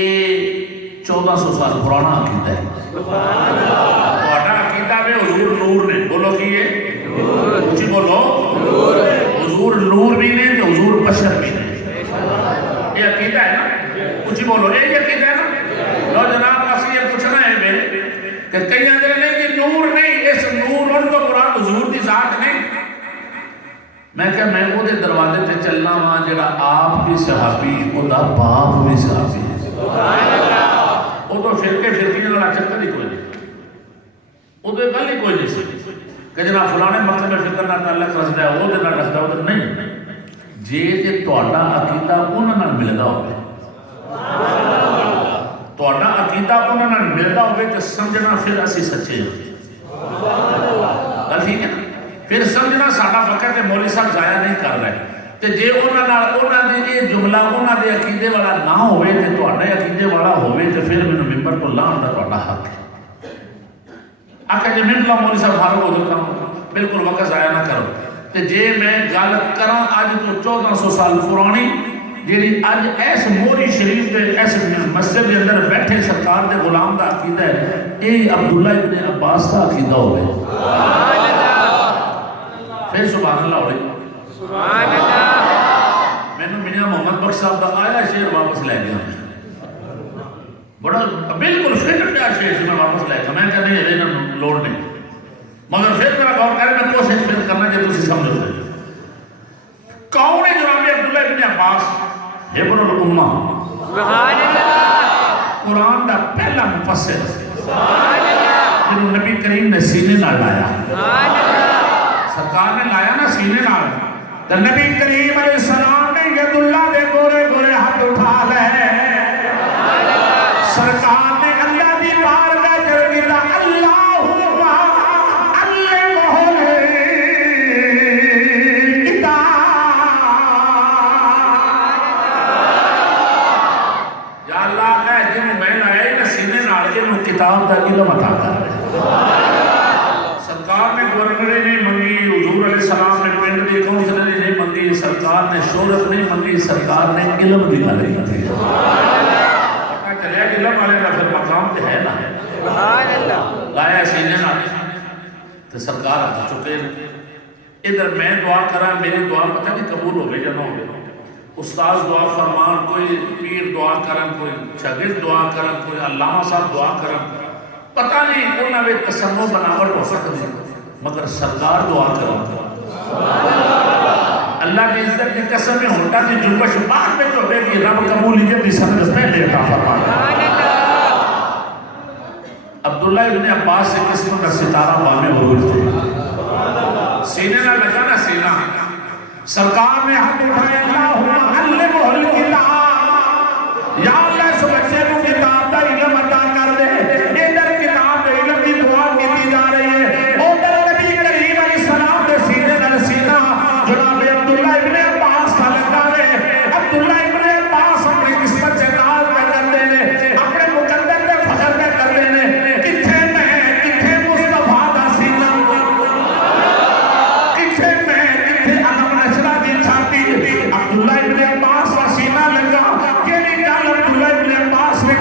1400 سال پرانا عقیدہ ہے سبحان اللہ تہاڈا عقیدہ میں حضور نور نے بولو کی ہے اونچی بولو نور حضور نور بھی نے تے حضور بشر بھی نے یہ عقیدہ ہے نا اونچی بولو یہ عقیدہ ہے نا لو جناب اسی یہ پوچھنا ہے میں کہ کئی اندر نہیں کہ نور نہیں اس نور ان کو مراد حضور دی ذات نہیں میں کہ میں وہ دے دروازے تے چلنا وہاں جڑا آپ بھی صحابی او دا باپ بھی صحابی سبحان اللہ او تو فرقے فرقیاں والا چکر ہی کوئی نہیں او تو گل ہی کوئی نہیں کہ جناب فلانے مقصد میں فکر نہ تعلق رکھدا ہے او دے نال رکھدا او نہیں جے تے تہاڈا عقیدہ انہاں نال ملدا ہوے تہاڈا عقیدہ انہاں نال ملدا ہوے تے سمجھنا پھر اسی سچے گل ٹھیک ہے پھر سمجھنا ساڈا وقت مولوی صاحب ضائع نہیں کر رہے تے جے انہاں دے یہ جملہ انہاں دے عقیدے والا نہ ہوئے تے تہاڈے عقیدے والا ہوئے تے پھر مینوں ممبر تو لاؤن دا تہاڈا حق ہے آکھا جے میں مولوی صاحب فارغ ہو جاتا بالکل وقت ضائع نہ کرو تے جے میں گل کراں اج تو 1400 سال پرانی جیڑی اج ایس موری شریف دے ایس مسجد دے اندر بیٹھے سرکار دے غلام دا عقیدہ ہے اے عبداللہ ابن عباس دا عقیدہ ہوئے سبحان اللہ پھر سبحان اللہ ہوئے سبحان اللہ میں نے میاں محمد بخش صاحب دا آیا شعر واپس لے گیا بڑا بالکل فٹ پیا شعر میں واپس لے گیا میں کہا نہیں یہ لوڑ نہیں مگر پھر میرا غور کرے میں کوشش پھر کرنا کہ تسی سمجھو کون ہے جناب عبداللہ ابن عباس حبر الامہ سبحان اللہ قرآن دا پہلا مفسر سبحان اللہ جنہوں نبی کریم نے سینے نہ لایا سبحان اللہ سرکار نے لایا نا سینے نہ تو نبی کریم علیہ السلام نے عبداللہ دے گورے گورے ہاتھ اٹھا لے سرکار نے اللہ دی بار میں جرگی دا اللہم علمہ کتاب کتاب دا علم عطا کر سرکار نے گورنر نہیں منگی حضور علیہ السلام نے پنڈ دی کونسلری نہیں منگی سرکار نے شہرت نہیں منگی سرکار نے علم دی گل کی تھی پتہ چلیا علم والے کا پھر مقام تے ہے نا لایا سینے نال تے سرکار آ چکے ادھر میں دعا کراں میری دعا پتہ نہیں قبول ہوگی یا نہ ہوگی استاذ دعا فرمان کوئی پیر دعا کرن کوئی شاگرد دعا کرن کوئی علامہ صاحب دعا کرن پتہ نہیں انہاں وچ تسنو بناوٹ ہو سکتی مگر سرکار دعا کرن اللہ کی عزت کی قسم میں ہوتا کہ جنبش بعد میں جو ہے کہ رب قبولیت کی سمجھ پہلے عطا فرمایا عبداللہ ابن عباس سے قسم کا ستارہ بانے عروج تھے سینے نہ لگا نا سینہ سرکار نے ہاتھ اٹھائے اللہم علمہ الکتاب یا اللہ اس بچے کو کتاب دا علم عطا کر دے ادھر کتاب دا علم کی دعا کی دی جا رہی ہے ادھر نبی کریم علیہ السلام دے سینے نال سینہ جناب عبداللہ ابن عباس کا لگا ہے عبداللہ ابن عباس اپنی قسمت سے نال پہ کر دینے اپنے مقدر پہ فخر پہ کر دینے کتھے میں کتھے مصطفیٰ دا سینہ کتھے میں کتھے عبداللہ ابن عباس کا سینہ لگا کہ نہیں جان عبداللہ ابن عباس نے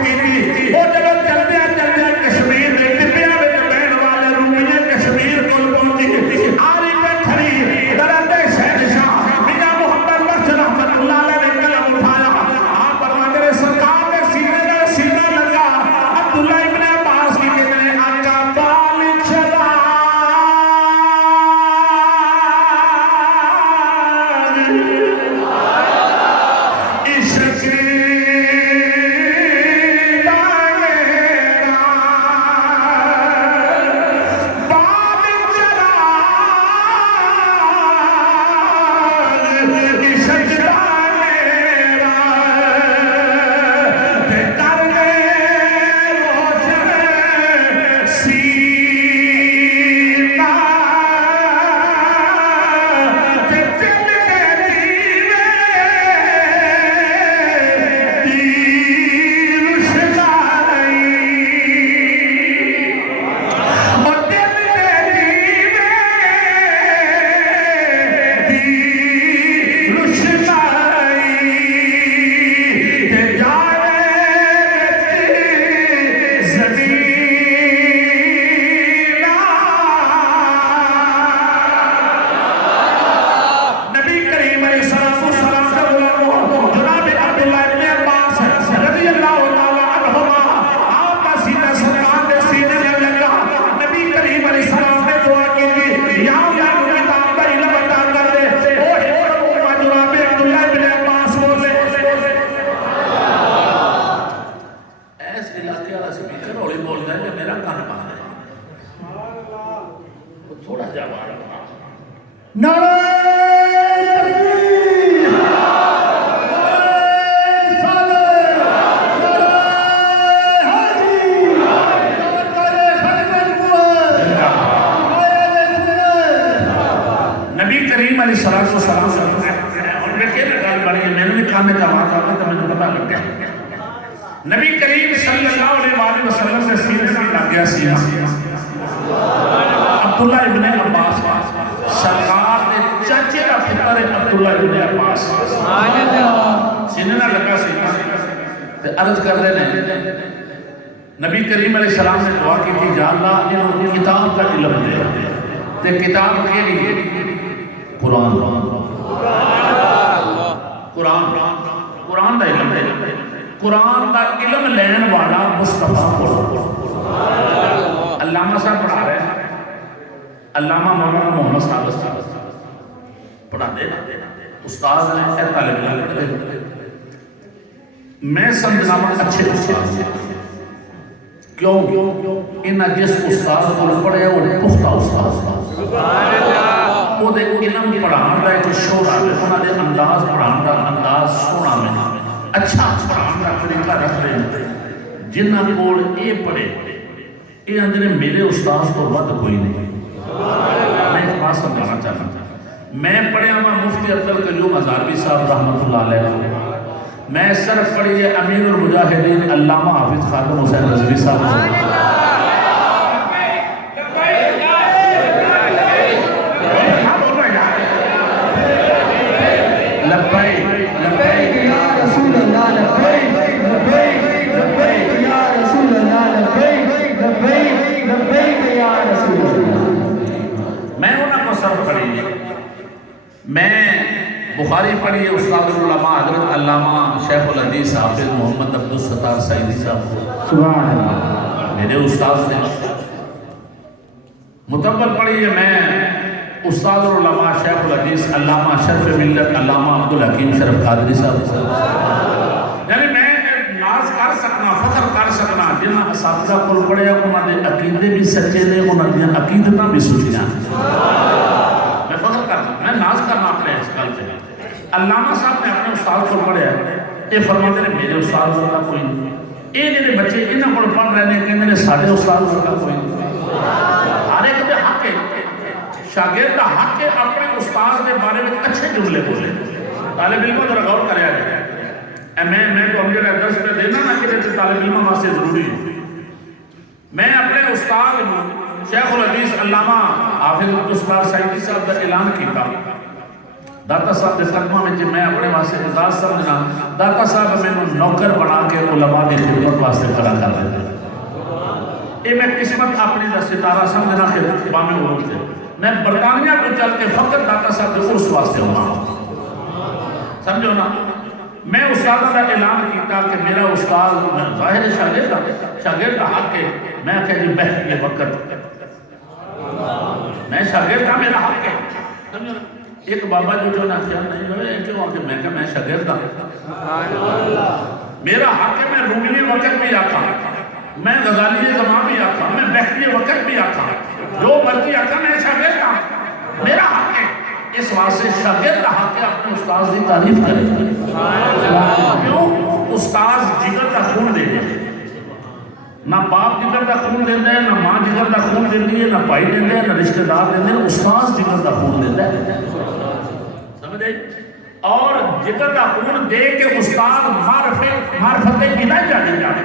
تھوڑا جا بار نعرہ تکبیر، نعرہ رسالت، نعرہ حاجی، نعرہ خلق نبوت، نعرہ سنت۔ نبی کریم علیہ السلام سے اور میں کہنا گال بڑی ہے میں نے کہا میں جماعت آتا تو میں نے پتا لگ گیا نبی کریم صلی اللہ علیہ وآلہ وسلم سے سینے سے لگ گیا سینہ عبداللہ ابن عباس سرکار نے چاچے کا پتر عبداللہ ابن عباس سینے نہ لگا سینہ تے عرض کر دے نے نبی کریم علیہ السلام نے دعا کی تھی یا اللہ انہوں کتاب کا علم دے تے کتاب کے لیے قرآن دا علم دے قرآن دا علم لین والا مصطفیٰ علامہ صاحب پڑھا رہے ہیں علامہ مولانا محمد صاحب پڑھا دے استاذ نے اے طالب علم میں سمجھنا اچھے استاذ کیوں انہاں جس استاذ کو پڑھے وہ پختہ استاذ وہ دے علم پڑھان دا ایک شعور آگے انہاں دے انداز پڑھان دا انداز سونا میں اچھا پڑھان دا طریقہ رکھ رہے ہیں جنہاں کوڑ اے پڑھے اے اندرے میرے استاذ کو ود کوئی نہیں میں ایک بات سمجھانا چاہتا ہوں میں پڑھے ہوں مفتی عبدالقیوم ہزاروی صاحب رحمۃ اللہ علیہ میں صرف پڑھی ہے امیر المجاہدین علامہ حافظ خادم حسین رضوی صاحب میں بخاری پڑھی ہے استاد العلماء حضرت علامہ شیخ الحدیث حافظ محمد عبدالستار سعیدی صاحب سبحان اللہ میرے استاد سے متبر پڑھی ہے میں استاد العلماء شیخ الحدیث علامہ شرف ملت علامہ عبدالحکیم شرف قادری صاحب یعنی میں ناز کر سکنا فخر کر سکنا جنہاں اساتذہ کو پڑھے انہوں نے عقیدے بھی سچے دے انہوں نے عقیدتاں بھی سچیاں میں ناز کرنا اپنے اس کل سے علامہ صاحب نے اپنے استاد کو پڑھیا یہ فرماتے ہیں میرے استاد کا کوئی نہیں یہ جنہیں بچے انہاں کو پڑھ رہے ہیں کہ میرے ساڑھے استاد کا کوئی نہیں ہر ایک دے حق ہے شاگرد کا حق ہے اپنے استاد کے بارے میں اچھے جملے بولے طالب علموں ذرا غور کریا جائے میں تو ہمیں درس پہ دینا نہ کہ طالب علموں وہاں سے ضروری ہے میں اپنے استاد شیخ الحدیث علامہ حافظ عبدالستار سعیدی صاحب کا اعلان کیتا داتا صاحب کے ترجمہ میں میں اپنے واسطے اعزاز سمجھنا داتا صاحب میں نوکر بنا کے علماء کی خدمت واسطے کھڑا کر رہے ہیں یہ میں قسمت اپنی کا ستارہ سمجھنا کہ بامے وہ تھے میں برطانیہ کو چل کے فقط داتا صاحب کے عرص واسطے ہوں سمجھو نا میں استاد کا اعلان کیتا کہ میرا استاد ظاہر شاگرد کا حق ہے میں کہ جی بہت یہ وقت میں شاگرد ہاں میرا حق ہے ایک بابا جو نہ خیال نہیں ہوئے کیوں آکے میں کہ میں شاگرد ہاں میرا حق ہے میں رومی وقت بھی آتا میں غزالی زمان بھی آتا میں بحری وقت بھی آتا جو مرضی آتا میں شاگرد ہاں میرا حق ہے اس واسطے شاگرد حق ہے اپنے استاذ کی تعریف کرے کیوں استاذ جگر کا خون دے دے نہ باپ جگر کا خون دیندے ہیں نہ ماں جگر کا خون دیندی ہے نہ بھائی دیندے ہیں نہ رشتہ دار دیندے ہیں استاذ جگر کا خون دیندے ہیں سمجھے اور جگر کا خون دے کے استاذ معرفت الہی جانے جانے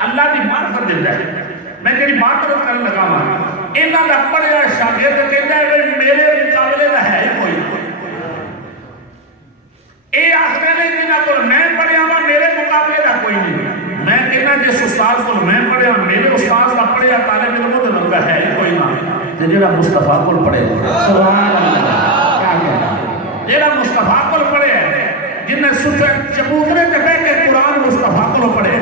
اللہ کی معرفت دیندے ہیں میں تیری بات رکھ کرنے لگا ہوں انہاں دا پڑھیا شاگرد کہتا ہے میرے مقابلے دا ہے کوئی اے آخرے نے جنہاں کو میں پڑھیا ہوں میرے مقابلے دا کوئی نہیں میں کہنا جس استاد کو میں پڑھیا میرے استاد کا پڑھیا طالب علموں کے لگا ہے کوئی نہ جیڑا مصطفیٰ کو پڑھے سبحان اللہ کیا کہنا جیڑا مصطفیٰ کو پڑھے جنہیں سفر چبوترے کے بیٹھ کے قرآن مصطفیٰ کو پڑھے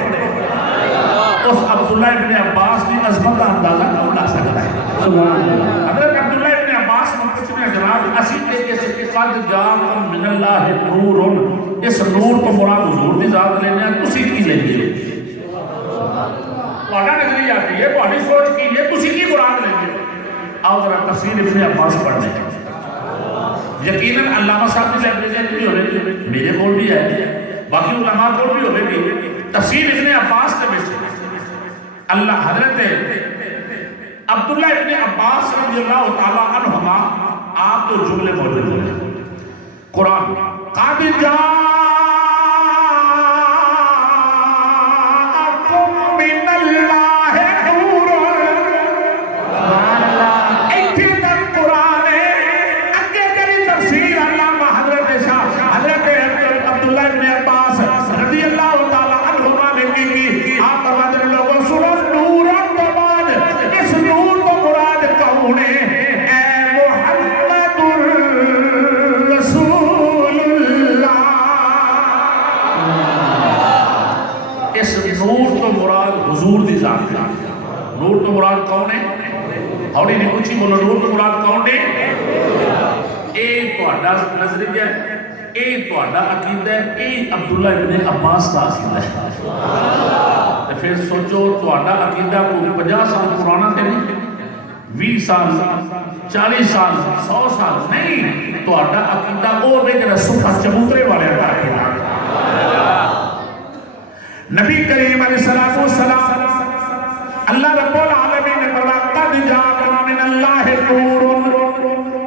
اس عبداللہ ابن عباس کی عظمت کا اندازہ کون لا سکتا ہے سبحان اللہ حضرت عبداللہ ابن عباس مقصد میں جناب اسی طریقے سے کہ قد جاءکم من اللہ نور اس نور کو مراد حضور کی ذات لینے ہیں تسی کی لینے پڑھا نظری آتی ہے پڑھی سوچ کی ہے تسی کی مراد لینے آؤ ذرا تفسیر ابن عباس پڑھنے ہیں. یقیناً علامہ صاحب کی لائبریری بھی ہوئے گی، میرے کول بھی ہے، باقی علماء کول بھی ہوئے گی. تفسیر ابن عباس کے میں سے اللہ حضرت عبداللہ ابن عباس رضی اللہ تعالیٰ عنہما آپ تو جملے موجود ہیں. قرآن قَدْ جَاءَكُم مِّنَ اللَّهِ نُورٌ. ایتھے تک قرآن ہے. اگے جڑی تفسیر علامہ حضرت عبداللہ ابن عباس رضی اللہ تعالیٰ عنہما نے کی، آپ فرماتے ہیں لوگوں سنو، نور تو بعد اس نور کو مراد کون ہے؟ اے محمد رسول اللہ. اس نور تو مراد حضور دی ذات ہے. نور تو مراد کون ہے؟ ہوڑی نہیں پوچھی بولو، نور تو مراد کون ہے؟ اے تہاڈا نظریہ ہے، اے تہاڈا عقیدہ ہے، اے عبداللہ ابن عباس کا عقیدہ ہے. پھر سوچو تہاڈا عقیدہ کو 50 سال پرانا تے نہیں، 20 سال 40 سال 100 سال نہیں، تہاڈا عقیدہ وہ ہے جڑا صفحہ چبوترے والے کا عقیدہ. نبی کریم علیہ الصلوۃ والسلام اللہ رب العالمین نے فرمایا قد جاءکم من اللہ نور.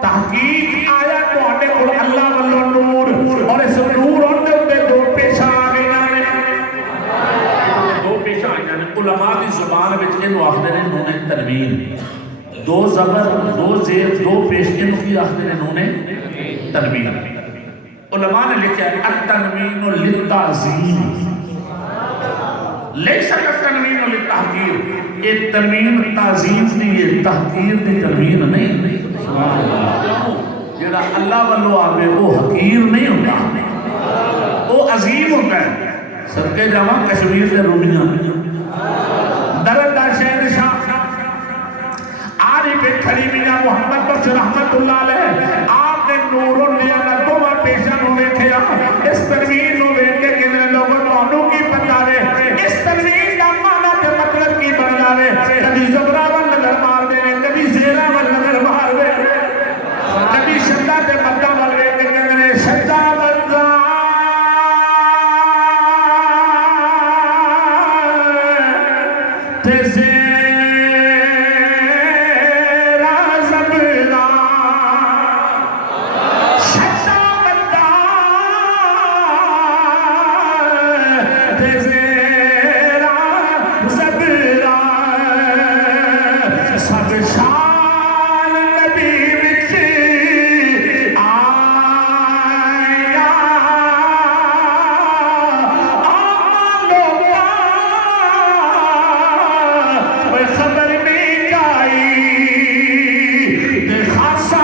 تحقیق آیا تہاڈے کول اللہ والوں نور، اور اس نور دے اوپر دو پیشاں آ گئیاں نے. دو پیشاں آئیاں نے. علماء دی زبان وچ اینو آکھدے نے نون تنوین. دو زبر دو زیر دو پیش اینو کی آکھدے نے نون تنوین. علماء نے لکھا ہے التنوین للتعظیم لیسا کا تنوین للتحقیر. یہ تنوین تعظیم نہیں ہے، تحقیر دی تنوین نہیں. جڑا اللہ والو آوے وہ حقیر نہیں ہوتا، وہ عظیم ہوتا ہے. صدقے جاواں کشمیر سے رومیاں درد دا شہنشاہ عارف کھڑی میاں محمد بخش رحمت اللہ علیہ، آپ نے نور النعمت کو وہاں پیشہ نو ویکھیا. اس تنوین نو ویکھ کے کتنے لوگوں تانوں کی پتہ ہے اس تنوین دا معنی تے مطلب کی بن جاوے. کبھی زبرا ول نظر مار دے، کبھی زیرا ول نظر مار دے، کبھی شدہ تے مدہ ول ویکھ کے کہندے نے شدہ مدہ تے زیرا زبرا، شدہ مدہ تے زیرا زبرا. سب شان نبی وچ آیا لوکاں اوے خبر نہیں جائی تے خاصا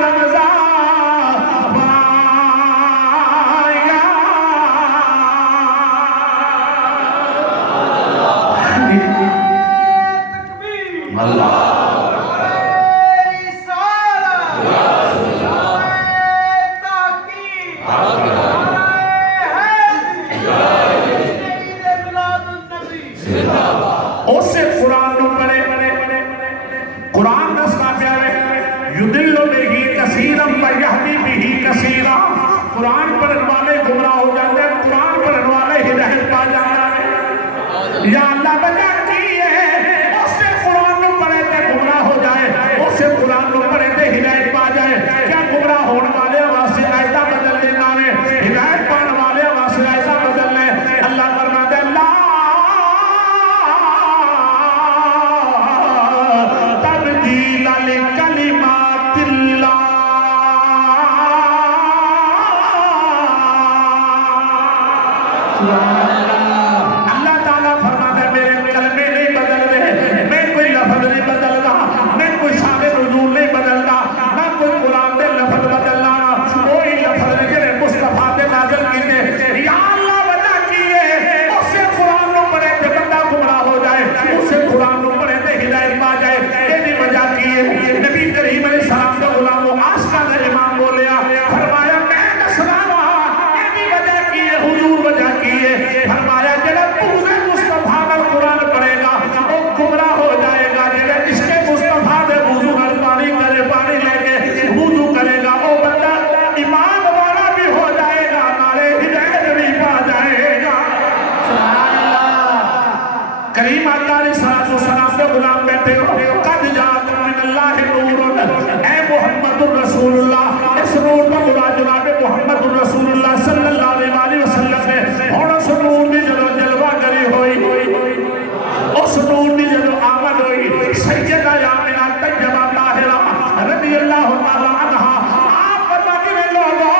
رمضان پایا. اللہ اسے قرآن نو پڑھے. قرآن دستا پیا ہے یدل بہ کثیرا ویہدی بہ کثیرا. قرآن پڑھن والے گمراہ ہو جاتے ہیں، قرآن پڑھن والے ہدایت پا جاتا ہے. یا اللہ وجہ کی ہے اسے قرآن نو پڑھے تے گمراہ ہو جائے، اسے قرآن نو پڑھے تے ہدایت پا جائے. کیا گمراہ ہونے والے واسطے آیتاں بدل دینا ہے، ہدایت پانے والے واسطے آیتاں بدل لے. اللہ فرماتا ہے لا تبدیل لکلمات اللہ. اللہ تعالیٰ فرماتا ہے میرے کلمے نہیں محمد الرسول اللہ، اس نور کا مراد جناب محمد الرسول اللہ صلی اللہ علیہ وسلم ہے۔ اور اس نور دی جدو جلوہ گری ہوئی، اس نور دی جدو آمد ہوئی، سیدہ آمنہ طیبہ طاہرہ رضی اللہ تعالیٰ عنہ آپ فرماتی ہیں لوگوں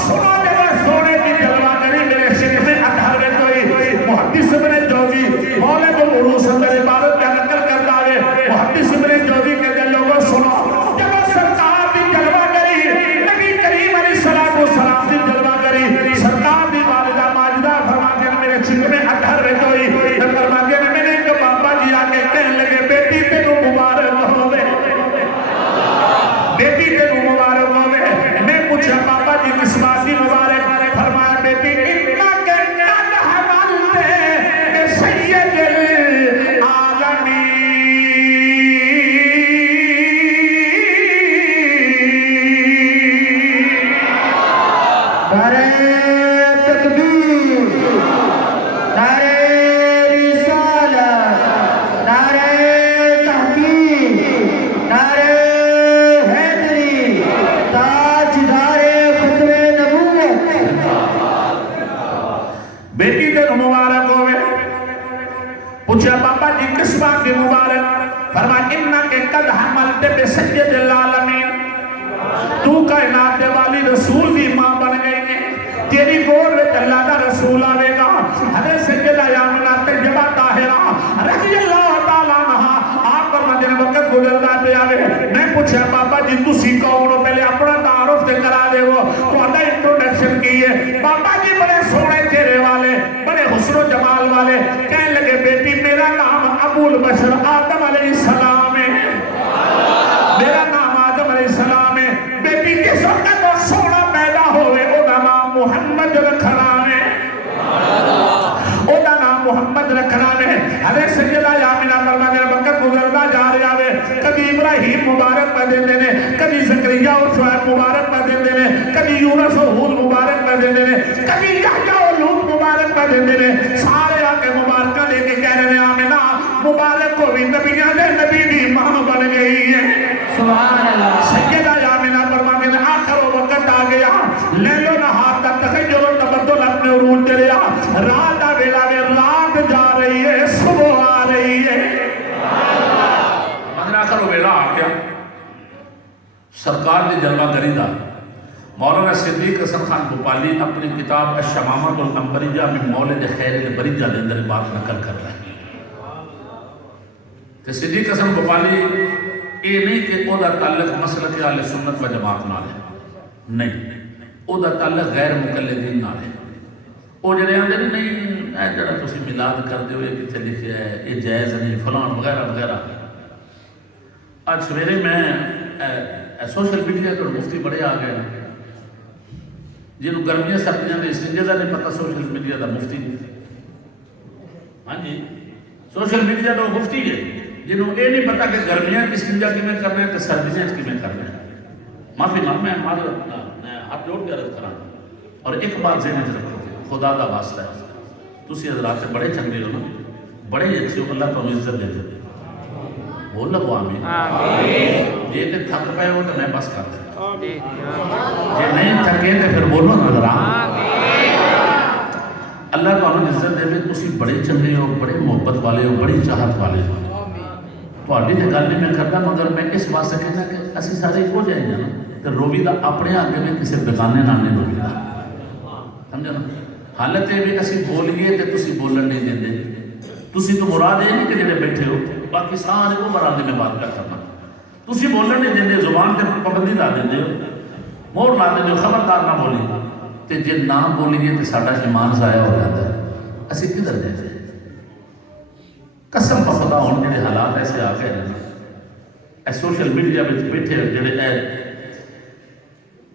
سنو جب سونے کی جلوہ گری میرے شکل اطہر میں کوئی محدث ابن جوزی مولد العروس اندر عبارت کا نقل کرتا ہے۔ محدث ابن جوزی کہتے ہیں لوگوں سنو جب سرکار دی جلوہ گری نبی کریم علیہ السلام دی جلوہ گری سرکار دی والدہ ماجدہ فرماتے ہیں میرے شکل اطہر میں کوئی فرماتے ہیں میں نے ایک بابا جی آگے کہنے لگے بیٹی تینوں مبارک ہوئے، بیٹی تینوں مبارک ہوئے۔ میں پوچھا بابا جی کس بات کی مبارک؟ فرمایا بیٹی اتنا کہ قد حملت بسید العالمین۔ نعرہ تکبیر، نعرہ رسالت، نعرہ تحقیق، نعرہ حیدری، تاجدار ختم نبوت۔ بیٹی تینوں مبارک ہوئے۔ پوچھا بابا جی کس بات کی مبارک؟ فرمایا انک قد حملت بسید العالمین، تو کائنات والی رسول دی ماں بن گئی ہے، تیری گود میں اللہ کا رسول آئے گا۔ حضرت سیدہ آمنہ طیبہ طاہرہ رضی اللہ تعالیٰ عنہ آپ پر مدینہ وقت گزردا پہ آوے۔ میں پوچھا بابا جی تسی کون ہو؟ پہلے اپنا تعارف تے کرا دے وہ تہاڈا انٹروڈکشن کی ہے۔ بابا جی بڑے سونے چہرے والے، بڑے حسن و جمال والے، کہنے لگے بیٹی میرا نام ابو البشر آدم علیہ السلام ہے، میرا نام آدم علیہ السلام ہے۔ بیٹی جس وقت وہ سونا پیدا ہوئے او دا نام محمد رکھنا ہے، او دا نام محمد رکھنا ہے۔ حضرت سیدہ آمنہ فرماتے ہیں وقت گزردا جا رہا ہے، کبھی ابراہیم مبارک پہ دیندے نے، کبھی زکریا اور شعیب مبارک پہ دیندے نے، کبھی یونس اور ہود مبارک پہ دیندے نے، کبھی یحییٰ اور لوط مبارک پہ دیندے نے۔ سارے آ کے مبارکہ لے کے کہہ رہے ہیں آمنہ مبارک ہوئی نبیوں دے نبی دی ماں بن گئی ہے۔ سبحان اللہ۔ سیدہ آمنہ فرماتے ہیں آخر وقت آ گیا، لیل و نہار کا تغیر و تبدل اپنے عروج دے رہا، رات آ ویلا میں رات جا رہی ہے، صبح آ رہی ہے۔ مگر آخر ویلا آ گیا، سرکار دی جلوہ گری دا مولانا صدیق حسن خان بھوپالی اپنی کتاب الشمامۃ العنبریہ من مولد خیر البریہ دے اندر بات نقل کر رہا ہے کہ صدیق حسن بھوپالی یہ نہیں کہ او دا تعلق مسلک اہل سنت و جماعت نال ہے، نہیں، او دا تعلق غیر مقلدین نال ہے۔ او جڑے آندے نہیں اے جڑا تسی میلاد کردے ہو یہ کتنے لکھیا ہے، یہ جائز نہیں، فلان وغیرہ وغیرہ۔ آج سویرے میں سوشل میڈیا کے مفتی بڑے آ گئے ہیں جنہوں گرمیاں سردیاں دے استنجے دا نہیں پتہ سوشل میڈیا دا مفتی ہاں جی سوشل میڈیا دا مفتی ہے جنہوں یہ نہیں پتا کہ گرمیاں کی استنجا کی میں کرنے ہیں تو سردیاں کی میں کرنے ہیں۔ معافی نام میں ہاتھ جوڑ کے عرض کرا اور ایک بات ذہن میں رکھو خدا دا واسطہ ہے تسی حضرات سے بڑے چنگے ہو نا بڑے اچھے ہو اللہ تو عزت دے دے بول لگو آمین یہ کہ تھک پائے ہو تو میں بس کر دیں یہ نہیں تھکے تو پھر بولو نظر اللہ تو انہوں عزت دے دے تسی بڑے چنگے ہو بڑے محبت والے ہو بڑی چاہت والے ہو تو آڈی جو گل نہیں میں کرتا مگر میں اس واسطے کہنا کہ اسی سارے ہو جائیں گے نا تو روی دا اپنے آگے میں کسی بگانے نام نہیں روی دا سمجھا نا حالت ہے بھی اسی بولیے کہ تسی بولن نہیں دیں دے تسی تو مراد ہے نہیں کہ جنہیں بیٹھے ہو باقی سارے کو مرادے میں بات کر کرنا تسی بولن نہیں دیں دے زبان تے پابندی لا دیں دے مور لا دیں دے خبردار نہ بولی تے جے نہ بولیے تے ساڈا ایمان ضائع ہو جاتا ہے اسی کدھر جاتے قسم بخدا ہوں جڑے حالات ایسے آ گئے نا اے سوشل میڈیا میں بیٹھے جڑے اے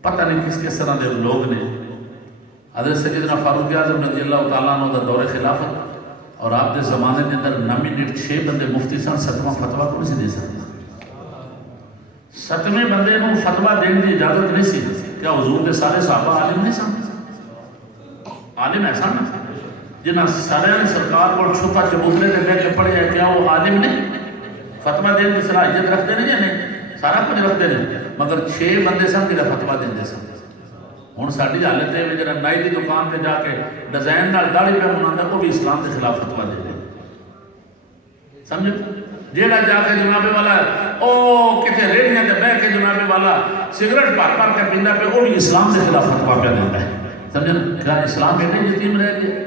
پتہ نہیں کس کس طرح دے لوگ نے حضرت سیدنا فاروق اعظم رضی اللہ تعالیٰ عنہ دا دور خلافت اور آپ دے زمانے کے اندر 9 منٹ 6 بندے مفتی سن 7واں فتویٰ کون سی دے سکتے 7ویں بندے کو فتویٰ دینے کی اجازت نہیں سی کیا حضور دے سارے صحابہ عالم نہیں سن عالم ایسا نا جنہاں سارے سرکار کو چھپا چبوترے دے لے کے پڑھے ہیں کیا وہ عالم نہیں فتویٰ دینے کی صلاحیت رکھتے نہیں یا نہیں سارا کچھ رکھتے ہیں مگر 6 بندے سن جڑا فتوا دیندے سن ہن ساڈی حالت ہے جڑا نائی دی دکان تے جا کے ڈیزائن نال داڑھی پہ بناوندا وہ بھی اسلام کے خلاف فتوا دے دے سمجھو جیڑا جا کے جناب والا او کتے ریڑیاں تے بیٹھ کے جناب والا سگریٹ پار کے پیندا پہ وہ بھی اسلام کے خلاف فتوا پہ دیتا ہے سمجھو کیا اسلام میں نہیں یتیم رہ گیا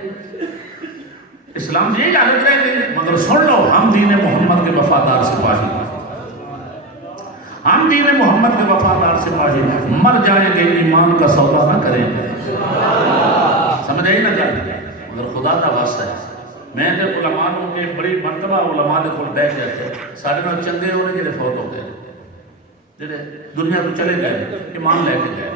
اسلام یہی حالت رہ گئی مگر سن لو ہم دین محمد کے وفادار سپاہی ہم دین محمد کے وفادار سپاہی مر جائیں گے ایمان کا سودا نہ کریں گے سمجھ آئی نا کیا مگر خدا کا واسطہ ہے میں جب علماء کے بڑی مرتبہ علماء کے کول بیٹھ جاتے سارے نال چنگے ہونے جڑے فوت ہو گئے جڑے دنیا کو چلے گئے ایمان لے کے گئے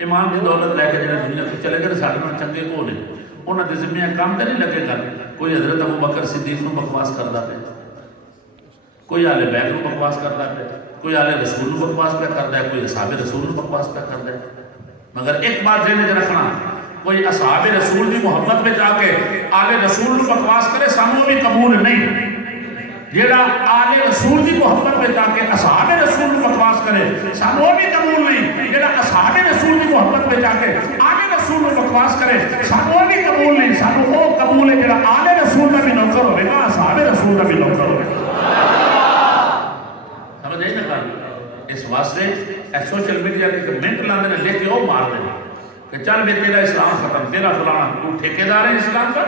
ایمان کی دولت لے کے جڑے دنیا کو چلے گئے سارے نال چنگے کو نے انہاں دے ذمہ کام تے نہیں لگے گا کوئی حضرت ابوبکر صدیق نو بکواس کردا پے کوئی آل بیت نو بکواس کردا پے کوئی آل رسول نو بکواس پہ کردا ہے کوئی اصحاب رسول نو بکواس پہ کردا ہے مگر ایک بات ذہن وچ رکھنا کوئی اصحاب رسول کی محبت میں جا کے آل رسول نو بکواس کرے سانوں بھی قبول نہیں جیڑا آل رسول کی محبت میں جا کے اصحاب رسول نو بکواس کرے سانوں بھی قبول نہیں جیڑا اصحاب رسول کی محبت میں جا کے آل رسول نو بکواس کرے سانوں بھی قبول نہیں سانوں وہ قبول ہے جیڑا آل رسول کا بھی نوکر ہوئے گا اصحاب رسول کا بھی نوکر ہوئے گا سمجھ آئی نا کہا اس واسطے سوشل میڈیا کے کمنٹ لاندے نے لے کے وہ مار دے کہ چل بے تیرا اسلام ختم تیرا فلانا تو ٹھیکیدار ہے اسلام کا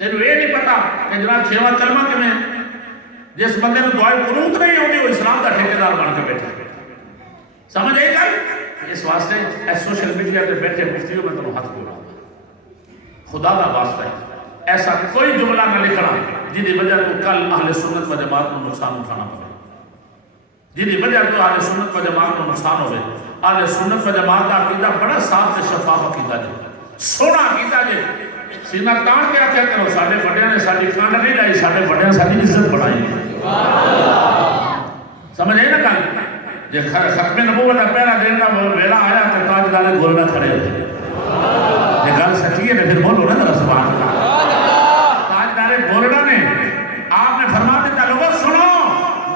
تینوں یہ نہیں پتا کہ جناب 6واں کلمہ کے میں جس بندے نے دعائے قنوت نہیں ہوتی وہ اسلام کا ٹھیکیدار بن کے بیٹھا سمجھ آئی گا اس واسطے سوشل میڈیا پہ بیٹھے مفتیوں میں تمہیں ہاتھ بولا خدا کا واسطہ ہے ایسا کوئی جملہ نہ لکھنا جن کی وجہ تو کل اہل سنت و جماعت کو نقصان اٹھانا پڑے جن کی وجہ تو اہل سنت و جماعت کو نقصان ہوئے اہل سنت و جماعت کا عقیدہ بڑا صاف سے شفاف عقیدہ جی سونا عقیدہ جی سینہ تان کے آخیا کرو ساڑھے بڑیاں نے ساڑھی کانڈ نہیں لائی ساڑھے بڑیاں ساڑھی عزت بڑھائی سمجھ آئی نا کل جی ختم نبوت کا پہلا دن کا ویلا آیا تو تاج دارے گولنا کھڑے ہوئے یہ گل سچی ہے پھر بولو نا ذرا سبحان اللہ تاج دارے گولنا نے آپ نے فرما دیتا لوگوں سنو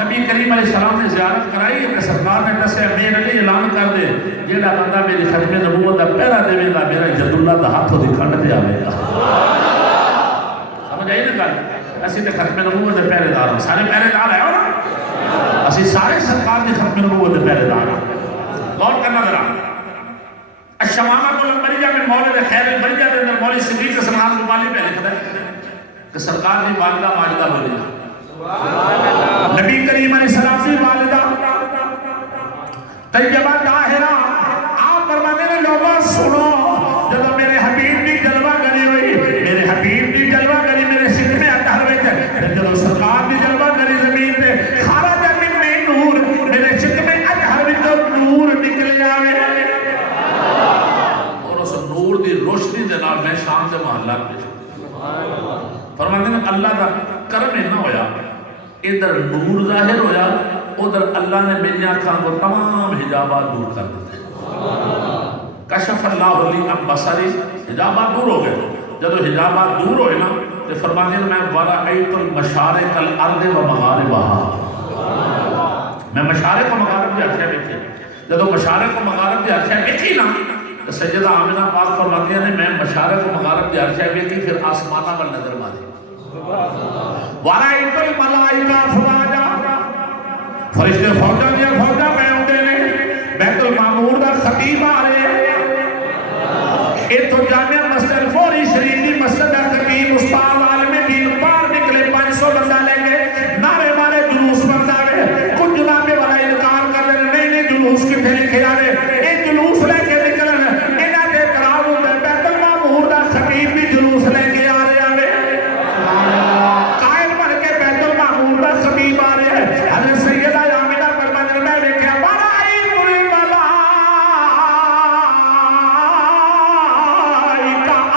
نبی کریم علیہ السلام نے زیارت کرائی ہے کہ سرکار نے کسے امیر علی اعلان کر دے جیڑا بندہ میری ختم نبوت کا پہلا دے گا میرا جد اللہ دا ہاتھوں دی کھنڈ پہ آئے گا سمجھ آئی نا گل اسی تے ختم نبوت دے پہلے دار سارے پہلے دار ہے نا اسی سارے سرکار دی ختم نبوت دے پہلے دار غور کرنا ذرا الشمامۃ الانبریہ میں مولد خیر البریہ دے اندر مولوی صدیق حسن الغمالی پہ لکھتا ہے کہ سرکار دی والدہ ماجدہ بولی نبی کریم علیہ السلام کی والدہ طیبہ طاہرہ آپ فرماتے ہیں لوگوں سنو جب میرے حبیب بھی جلوہ گری ہوئی میرے حبیب بھی جلوہ گری میرے سکھ میں اٹھار ہوئے تھے جب سرکار بھی جلوہ گری زمین پہ خارج من میں نور میرے سکھ میں اٹھار ہوئے تو نور نکل آوے اور اس نور دی روشنی دے نال میں شام سے محلہ فرماتے ہیں اللہ کا کرم نہ ہویا ادھر نور ظاہر ہویا ادھر اللہ نے میری آنکھاں کو تمام حجابات دور کر دیتے کشف اللہ علی اب بصری حجابات دور ہو گئے جب حجابات دور ہوئے نا تو فرماتے ہیں میں ورأیت المشارق الارض و مغاربہا میں مشارق و مغارب دی عرشہ بیٹھے جب مشارق و مغارب دی عرشہ بیٹھی نا تو سیدہ آمنہ پاک فرماتی ہیں میں مشارق و مغارب دی عرشہ بیٹھی پھر آسمانہ پر نظر ماری وَرَائِتُ الْمَلَائِكَ فُوَاجًا فرشتے فوجہ دیا فوجہ پہ ہوتے نے بیت المعمور دا خطیب آ رہے ایک تو جامعہ مسجد فوری شریف دی مسجد دا خطیب استاد عالم دین پار نکلے 500 بندہ لے کے نعرے مارے جلوس بندہ رہے کچھ جنابے والا انکار کر رہے نہیں جلوس کتنے لکھے آ رہے ایک جلوس لے کے نکلن انہاں دے قرار ہوتا ہے بیت المعمور دا خطیب بھی جلوس لے کے آ رہے آوے خطیب آ رہے ہیں حضرت سیدہ آمنہ فرماتے ہیں میں دیکھا ورأیت الملائکہ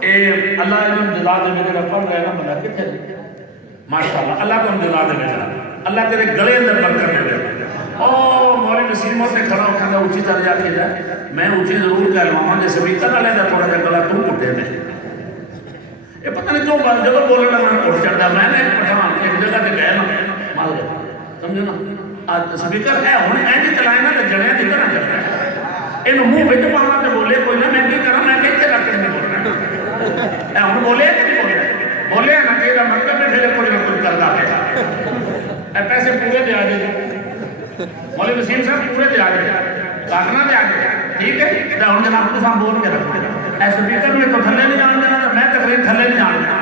اے اللہ علم جزا دے میرے رب پڑھ رہے نا بندہ کتنے ماشاءاللہ اللہ کو جزا دے میرے اللہ تیرے گلے اندر برکت دے دے او مولوی نسیم سے کھڑا ہو کھانا اونچی طرح جا کے جائے میں اونچی ضرور کہہ لوں ماما جیسے بھی کرنا لیتا تھوڑا جا گلا تو اٹھے دے یہ پتہ نہیں کیوں بات جب بولنا میں اٹھ چڑھتا میں نے پٹھان ایک جگہ تے گئے نا مال سمجھو نا سپیکر ہے ہن اینج چلائے نا تے جڑے دی طرح چل رہا ہے ان منہ وچ پانا تے بولے کوئی نہ میں کی کراں میں کتے رکھ کے نہیں بولنا اے ہن بولے کہ نہیں بولے بولے نا کہ دا مطلب ہے پھر کوئی نہ کوئی کردا ہے اے پیسے پورے دے آ جائے مولوی وسیم صاحب پورے دے آ جائے کاٹنا دے آ جائے ٹھیک ہے تے ہن جناب تو صاحب بول کے رکھ دے اے سپیکر میں تو تھلے نہیں جان دینا تے میں تقریر تھلے نہیں جان دینا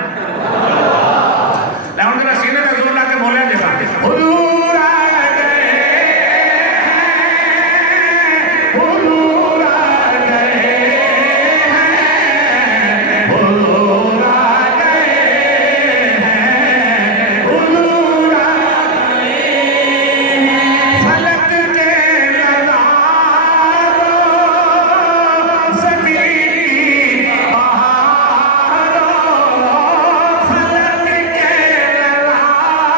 لے ہن ذرا سینے تے زور لا کے بولے دیکھا حضور آ گئے حضور آ گئے حضور آ گئے حضور آ گئے فلک کے للاروں زمین کی بہاروں فلک کے للاروں زمین کی بہاروں سبید بلاؤ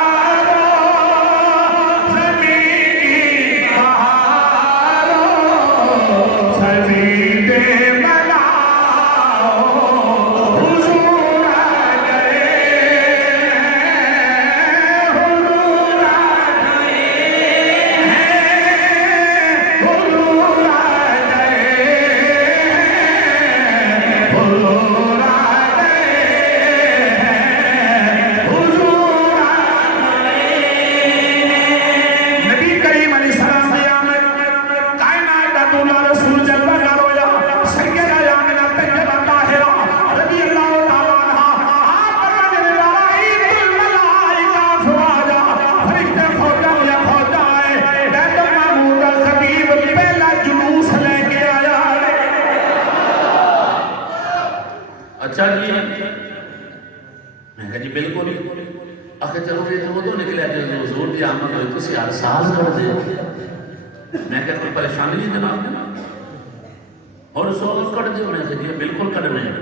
حضور آ گئے حضور آ گئے حضور آ گئے حضور آ گئے حضور آ نبی کریم علیہ السلام کی آمد کائنات کا دولا رسول جلوہ رویا سیدہ آمنہ طیبہ طاہرہ رضی اللہ تعالیٰ عنہ آپ پر جلوائید الملائکہ افواجا فرشتے فوجا یا فوجا آئے بیت المعمور الخطیب پہلا جلوس لے کے آیا اچھا جی میں کہا جی بالکل آخر چلو یہ تو وہ تو نکلے جو حضور دی آمد ہوئی تو ہر سال کر دے میں کہا کوئی پریشانی نہیں جناب اور سوال کر دے میں کہا جی بالکل کر رہے ہیں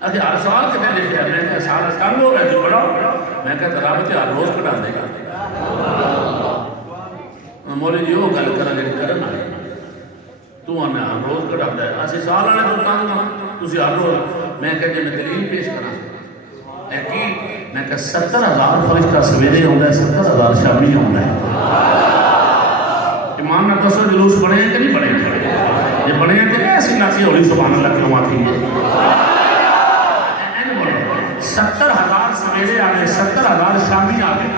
اچھا ہر سال سے میں لکھا میں کہا سال تنگ ہو گیا جو بڑا میں کہا ترابط ہر روز کٹا دے گا مولی جی وہ گل کرا جی کرنا تو ہمیں ہر روز کٹا دے اسی سال آنے تو تنگ ہوں تسی ہر روز میں کہا جی میں دلیل پیش کرا میں کہا 70,000 فرشتہ سویرے ہوتا ہے 70,000 شامی ہوتا ہے ایمان نہ دسو جلوس بڑے ہیں کہ نہیں بڑے ہیں یہ بڑے ہیں کہ ایسی ناسی ہولی سبحان اللہ کیوں آتی ہے 70,000 سویرے آگئے 70,000 شامی آگئے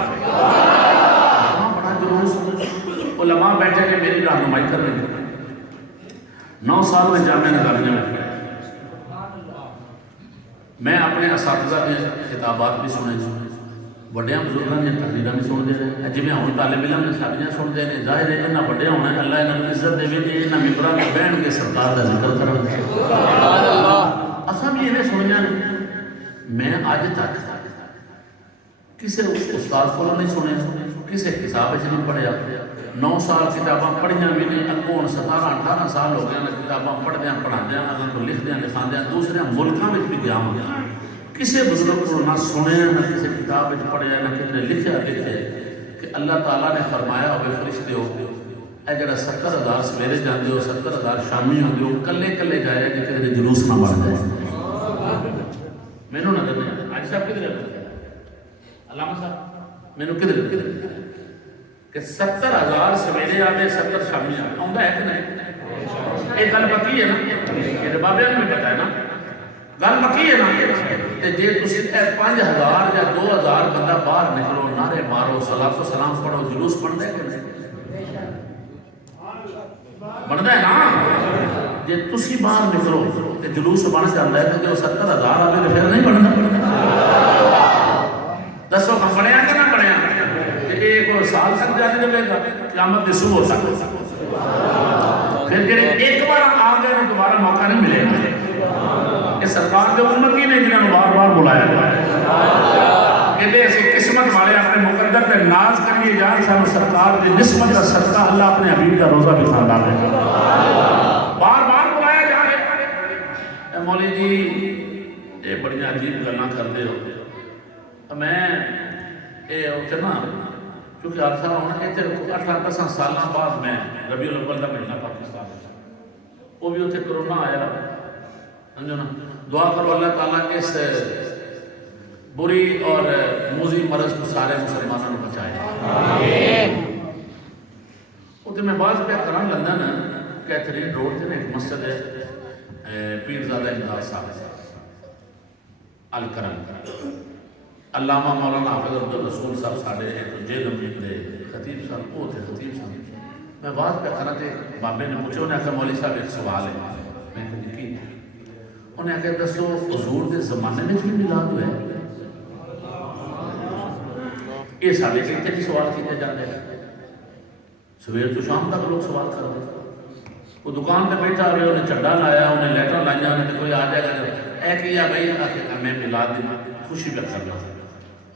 بڑا جلوس علماء بیٹھے کہ میری رہنمائی کر رہے ہیں 9 سال میں جامعہ نظامیہ میں میں اپنے اساتذہ کے خطابات بھی سنے بڑے بزرگوں نے تقریریں بھی سن دے رہے جی میں ہوں طالب علم نے ساریاں سن دے رہے ظاہر ہے اتنا بڑے ہونا ہے اللہ انہوں نے عزت دے بھی اتنا ممبران میں بہن کے سرکار کا ذکر کریں اصلا بھی یہ سنیا میں آج تک کسی استاد کو نہیں سنے کسی کتاب نہیں پڑھیا 9 سال کتاباں پڑھیاں بھی نہیں اگوں 17-18 سال ہو گئے کتاباں پڑھدیاں پڑھاندیاں اگر کو لکھدیاں لکھاندیاں دوسرے ملکاں میں بھی گیا ہوں کسی بزرگ کو نہ سنے نہ کسی کتاب میں پڑھیا نہ کسی نے لکھیا لکھے کہ اللہ تعالیٰ نے فرمایا ہوئے فرشتے ہو اے جڑا 70,000 سویرے جاندے ہو 70,000 شامی ہوندے ہو کلے کلے جائے کہ کسی جلوس نہ بن جائے میں نو نظر نہیں آج صاحب کدھر ہے علامہ صاحب میں نو کدھر کہ 70,000 سویرے آگے 70 شامی آگے آؤں ہے کہ نہیں ایک گل پکی ہے نا یہ بابے نے بھی پتا ہے نا گل پکی ہے نا کہ جے تسی 5,000 یا 2,000 بندہ باہر نکلو نعرے مارو صلاۃ و سلام پڑھو جلوس بنتا ہے کہ نہیں بنتا ہے نا جے تسی باہر نکلو کہ جلوس بن جاتا ہے کہ 70,000 آگے پھر نہیں بننا دسو ہم بڑھیا کہ نہ بڑھیا ایک سال تک جانے دے گا قیامت دسو ہو سکتا پھر جڑے ایک بار آگے دوبارہ موقع نہیں ملے گا یہ سرکار کے امتی نے جنہوں بار بار بلایا گیا کہتے ایسی قسمت والے اپنے مقدر پہ ناز کریے جائیں سانو سرکار کی نسبت کا صدقہ اللہ اپنے حبیب کا روزہ بھی خاندان ہے بار بار بلایا جا رہے مولی جی یہ بڑی عجیب گلاں کرتے ہو. میں یہ اتنے نا کیونکہ عرصہ ہونا اتنے 8-10 سالوں بعد میں ربیع الاول کا مہینہ پاکستان وہ بھی اتنے کرونا آیا. سمجھو نا, دعا کرو اللہ تعالیٰ کہ اس بری اور موذی مرض کو سارے مسلمانوں کو بچائے. وہ میں بعض پہ کرن لندن کیتھرین روڈ سے ایک مسجد ہے پیرزادہ امداد صاحب الکرم علامہ مولانا حافظ عبد الرسول صاحب ساڑھے ایک جیل امید دے خطیب صاحب وہ تھے خطیب صاحب. میں بعض پہ کرنا تھے بابے نے پوچھا انہیں آخر مولوی صاحب ایک سوال ہے. میں کہا کی انہیں آخر دسو حضور دے زمانے میں بھی میلاد ہوئے یہ سارے کہتے ہیں سوال کیتے جاتے ہیں سویر تو شام تک لوگ سوال کر رہے ہیں. وہ دکان پہ بیٹھا رہے انہیں چڈا لایا انہیں لیٹر لائیا انہیں کوئی آ جائے گا اے کیا بھائی میں میلاد دی خوشی پہ کر رہا.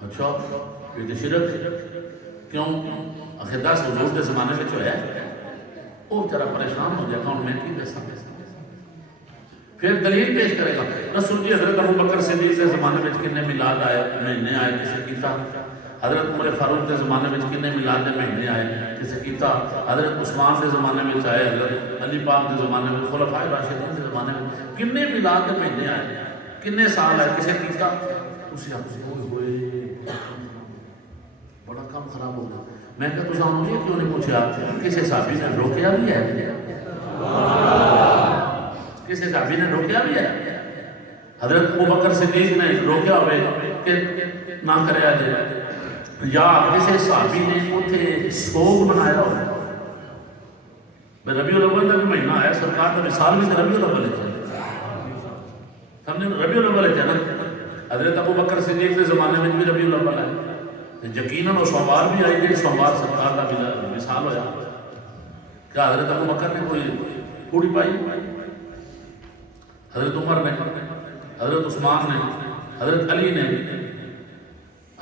اچھا یہ تو شرک کیوں آخر 10 حضور کے زمانے میں جو ہے وہ بچارا پریشان ہو جائے گا ان میں کی دسا پھر دلیل پیش کرے گا. رسول جی حضرت ابو بکر صدیق کے زمانے میں کتنے میلاد آئے مہینے آئے کسی کیتا. حضرت عمر فاروق کے زمانے میں کتنے میلاد کے مہینے آئے کسی کیتا. حضرت عثمان کے زمانے میں آئے حضرت علی پاک کے زمانے میں خلفائے راشدین کے زمانے میں کتنے میلاد کے مہینے آئے کتنے سال آئے کسی کیتا. اسی آپ سے ہوئے بڑا کام خراب ہو گیا. میں کہا تو سامنے یہ کیوں نہیں پوچھا کسی صحابی نے روکیا بھی ہے کسی صحابی نے روکیا بھی ہے. حضرت ابو بکر صدیق نے روکیا ہوئے کہ نہ کرے آجے یا کسی صحابی نے اتنے سوگ منایا ہو. ربیع الاول کا بھی مہینہ آیا سرکار کا مثال میں ربیع الاول ہے سمجھے ربیع الاول ہے نا. حضرت ابو بکر صدیق کے زمانے میں بھی ربیع الاول ہے یقیناً وہ سوموار بھی آئی گئی سوموار سرکار کا مثال ہویا. کیا حضرت ابو بکر نے کوئی پوڑی پائی حضرت عمر نے حضرت عثمان نے حضرت علی نے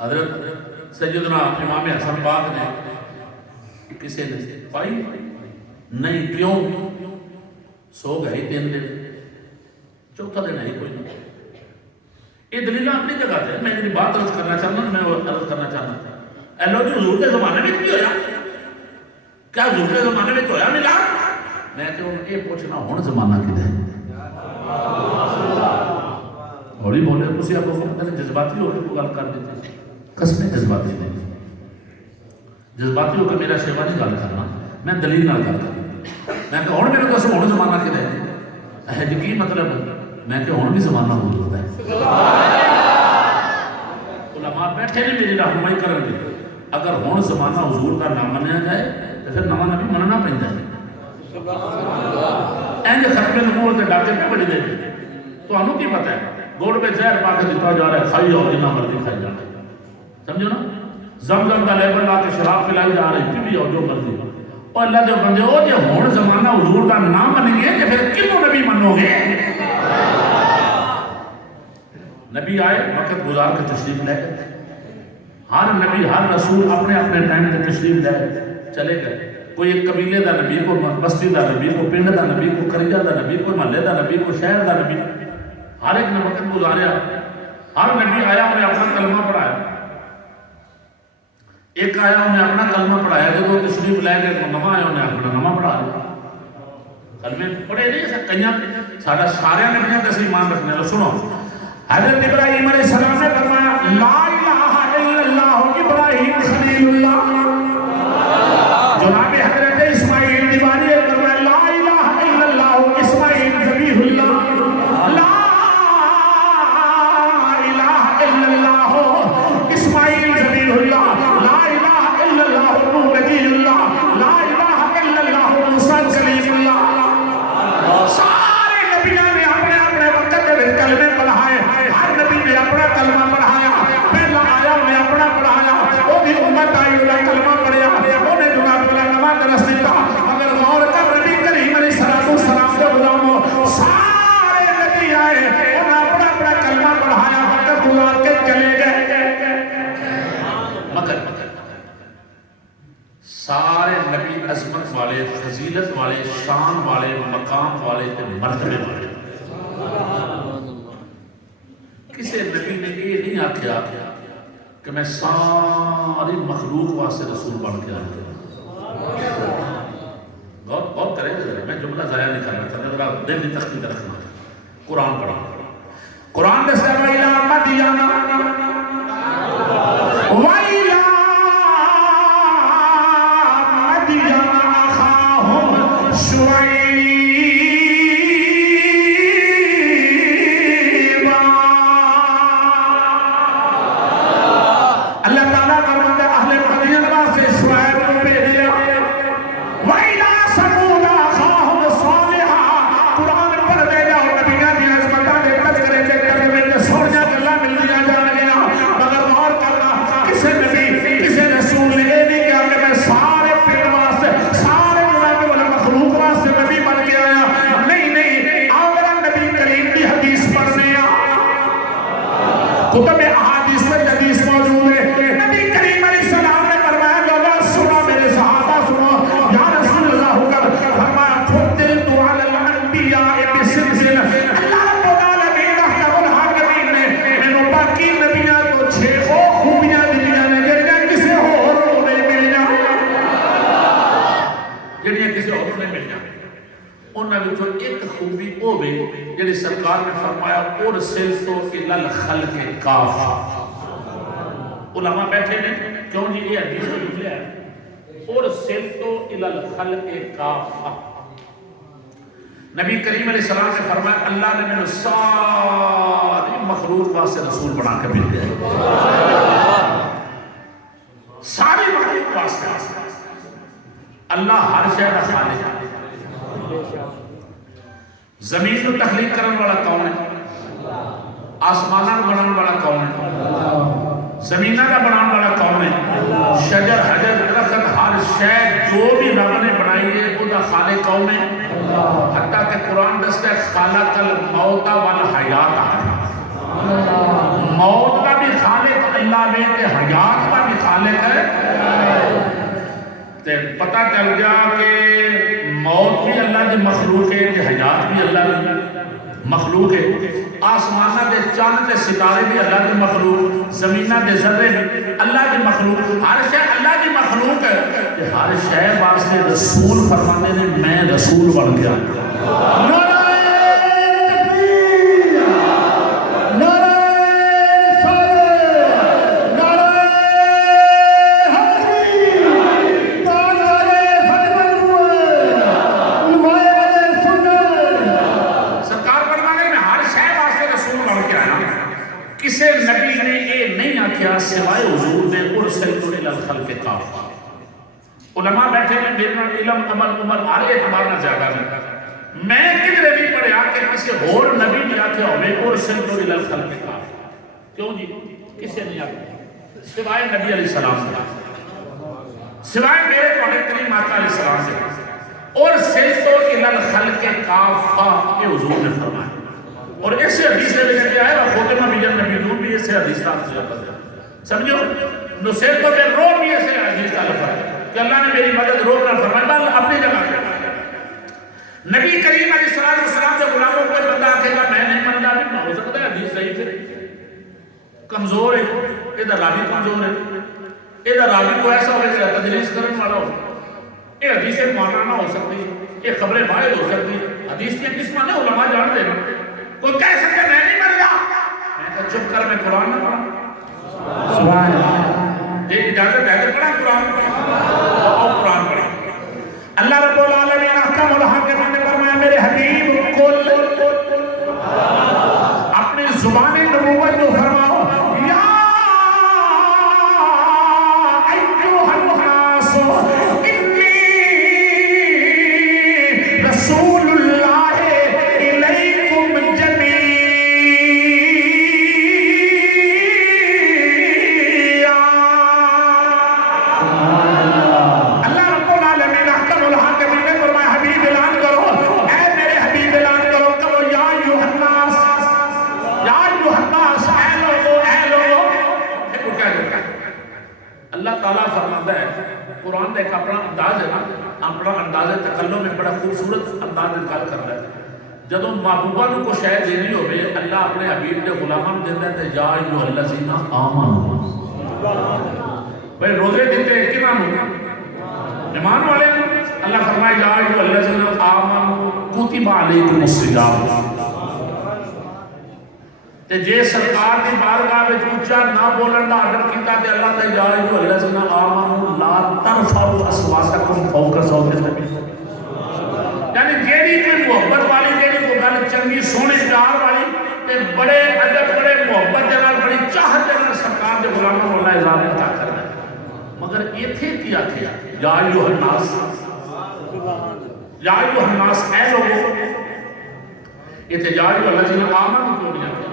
حضرت سیدنا امام حسن پاک نے کسی نے پائی نہیں. کیوں سو گئے 3 دن چوتھا دن ہے کوئی نہیں. یہ دلیل اپنی جگہ ہے. میں یہ بات عرض کرنا چاہتا ہوں میں عرض کرنا چاہتا ہوں جی حضور کے زمانے میں بھی ہویا کیا حضور کے زمانے میں ہویا ملا. میں کہ یہ پوچھنا ہوں زمانہ کدھر ہولی بولے تھی آپ کو جذباتی ہو کے گل کر دیتے قسمیں جذباتی نہیں جذباتی ہو کے میرا سیوا نہیں گل کرنا میں دلیل نہ گل کرنا. میں کہ ہوں میرے کو ہوں زمانہ کدھر ہے جی کی مطلب میں کہ ہوں بھی زمانہ ہو جاتا ہے. علماء بیٹھے نہیں میری رہنمائی کریں گے. اگر ہوں زمانہ حضور کا نہ منیا جائے تو پھر نواں نبی مننا پڑتا ہے. اینج ختم نبوت کے ڈاکے پہ بڑی دے تو انہوں کی پتہ ہے گوڑ پہ زہر پا کے دیتا جا رہا ہے کھائی اور جنہ مرضی کھائی جا رہا ہے سمجھو نا. زمزم کا لیبل لا کے شراب پلائی جا رہی تھی بھی اور جو مرضی اور اللہ جو بندے ہو جو ہون زمانہ حضور کا نام منیں گے کہ پھر کنوں نبی منو گے. نبی آئے وقت گزار کے تشریف لے گئے. ہر نبی ہر رسول اپنے اپنے ٹائم کے تشریف لے چلے گئے. کوئی ایک قبیلے دا نبی کو بستی دا نبی کو پنڈ دا نبی کو قریہ دا نبی کو محلے دا نبی کو شہر دا نبی ہر ایک نے وقت گزاریا. ہر نبی آیا انہیں اپنا کلمہ پڑھایا. ایک آیا انہیں اپنا کلمہ پڑھایا جب وہ تشریف لے گئے تو نواں آیا انہیں اپنا نواں پڑھا دیا. کلمے پڑھے نہیں ایسا کئیاں سارا سارے نبیوں کا ایمان رکھنے لو. سنو حضرت ابراہیم علیہ السلام نے فرمایا لا الہ الا اللہ ابراہیم خلیل اللہ. جناب حضرت اسماعیل کی باری ہے فرمایا لا الہ الا اللہ اسماعیل ذبیح اللہ. لا الہ الا اللہ اسماعیل ذبیح اللہ. لا الہ الا اللہ نوح نبی اللہ. لا الہ الا اللہ موسیٰ کلیم اللہ. سارے نبیوں نے اپنے اپنے وقت کے کلمے پڑھائے. ہر نبی نے اپنا کلمہ پڑھایا. پہلا آیا انہیں اپنا پڑھایا. وہ بھی امت آئی انہیں کلمہ پڑھیا. انہیں جناب والا نماز درس دیتا. اگر غور کر نبی کریم علیہ السلام کے غلاموں سارے نبی آئے انہیں اپنا اپنا کلمہ پڑھایا. وقت گزار کے چلے گئے. مگر سارے نبی عظمت والے فضیلت والے شان والے مقام والے مرتبے والے. کہ میں ساری مخلوق واسطے رسول بن کے آیا. غور کریں ذرا، میں جملہ ضائع نہیں کرنا چاہتا، ذرا دل کی تختی رکھنا. قرآن پڑھا، قرآن نے سے وَإِلَىٰ مَدْيَنَ وَإِلَىٰ مَدْيَنَ أَخَاهُمْ شُعَيْبًا. اللہ تعالیٰ فرماتا ہے اہل مدین واسطے شعیب کو بھیجا. وَإِلَىٰ ثَمُودَ أَخَاهُمْ صَالِحًا. قرآن پڑھ دے جاؤ، نبیوں کی عظمتاں دے تذکرے کے ترجمے میں سوڑیاں گلاں ملدیاں جان گیاں. مگر غور کرنا، کسے نبی کسے رسول نے یہ نہیں کہا کہ میں سارے پیڑ واسطے سارے جناب والا مخلوق واسطے نبی بن کے آیا. نہیں نہیں، آؤ میرا نبی کریم کی حدیث پڑھنے آ. کتب احادیث میں حدیث موجود ہے. نبی کریم علیہ السلام نے فرمایا لوگوں سنو، میرے صحابہ سنو، یا رسول اللہ ہو کر فرمایا فضلت علی الانبیاء بسلسل. اللہ رب العالمین احکم الحاکمین نے مینوں باقی نبیاں تو 6 خوبیاں دیاں نے جڑیاں کسے ہور نوں نہیں ملیاں، جڑیاں کسے ہور نوں نہیں ملیاں. انہاں وچوں ایک خوبی او وے جڑی سرکار نے فرمایا ارسلت الی الخلق کافہ. علماء بیٹھے نے کیوں جی یہ حدیث میں لکھا ہے ارسلت الی الخلق کافہ. نبی کریم علیہ السلام نے فرمایا اللہ نے مجھے ساری مخلوق واسطے رسول بنا کے بھیجا ہے. ساری مخلوق واسطے. اللہ ہر شے دا خالق ہے. زمین کو تخلیق کرنے والا کون ہے؟ آسمانہ کو بنانے والا کون ہے؟ زمینہ کا بنانے والا کون ہے؟ شجر حجر درخت ہر شے جو بھی رب نے بنائی ہے وہ دا خالق کون ہے؟ حتیٰ کہ قرآن دستا ہے خالق الموت والحیات. موت کا بھی خالق اللہ نے کہ حیات کا بھی خالق ہے. پتہ چل گیا کہ موت بھی اللہ کی مخلوق ہے کہ حیات بھی اللہ کی مخلوق ہے. آسمانہ دے چاند دے ستارے بھی اللہ کی مخلوق، زمینہ دے ذرے بھی اللہ کی مخلوق. ہر شے اللہ کی مخلوق ہے کہ ہر شے واسطے رسول فرمانے نے میں رسول بن گیا. کسے نبی نے یہ نہیں آکھیا سوائے حضور نے ارسلت الی الخلق کافہ. علماء بیٹھے ہیں میرے نال علم عمل عمر ہر اعتبار نہ زیادہ نہیں. میں کدھر بھی پڑھیا کہ کسی اور نبی نے آکھیا ہوئے ارسلت الی الخلق کافہ. کیوں جی؟ کسے نہیں آکھیا سوائے نبی علیہ السلام سے، سوائے میرے پاک کریم آقا علیہ السلام سے. ارسلت الی الخلق کافہ یہ حضور نے فرمایا. اور ایسے حدیث میں لکھا ہے خاتمہ بجن نبی نور بھی ایسے حدیث کا لفظ ہے. سمجھو نصرت بے روح بھی ایسے حدیث کا لفظ ہے کہ اللہ نے میری مدد روح نہ فرمائی. بات اپنی جگہ پہ نبی کریم علیہ السلام سے غلاموں کوئی بندہ آکھے گا میں نہیں منتا بھی نہ ہو سکتا ہے. حدیث صحیح ہے کمزور ہے، ادھر راوی کمزور ہے، ادھر راوی کو ایسا ہو کہ تدلیس کرنے والا ہو. یہ حدیث معنا نہ ہو سکتی، یہ خبریں باہر ہو سکتی. حدیث کی قسمیں نہ علماء جان دے. کوئی کہہ سکتے میں نہیں مر گیا، میں کہا چپ کر میں قرآن نہ پڑھا. سبحان اللہ. یہ اجازت ہے کہ پڑھا قرآن اور قرآن پڑھا. اللہ رب العالمین احکم الحاکمین نے فرمایا میرے حبیب کل اپنی زبان نبوت کو فرماؤ یا ایھا الناس انی رسول اللہ الیکم جمیعا. اللہ رب العالمین احکم الحاکمین نے فرمایا حبیب اعلان کرو، اے میرے حبیب اعلان کرو، کہو یا ایھا الناس، یا ایھا الناس، اے لوگو، اے لوگو. اللہ تعالیٰ فرماتا ہے قرآن کا ایک اپنا انداز ہے نا، اپنا انداز تکلم میں بڑا خوبصورت انداز انکار کرتا ہے. جدوں محبوبہ کو شے دینی ہوئے اللہ اپنے حبیب کے غلاموں دیتا ہے یا ایھا الذین آمنوا. بھائی روزے دیتے کنہوں ایمان والے اللہ فرمائے یا ایھا الذین آمنوا کتب علیکم الصیام تے جے سرکار دی بارگاہ وچ اونچا نہ بولن دا آرڈر کیتا تے اللہ نے یا ایھا الذین آمنوا لا ترفعوا اصواتکم فوق صوت النبی یعنی جیڑی کوئی محبت والی جیڑی کوئی گل چنگی سونے پیار والی تے بڑے ادب بڑے محبت دے نال بڑی چاہت دے نال سرکار دے غلاماں نوں اللہ اعزاز عطا کردا ہے مگر ایتھے کی آکھیا یا ایھا الناس یا ایھا الناس اے لوگو ایتھے یا ایھا الذین آمنوا کیوں نہیں آکھیا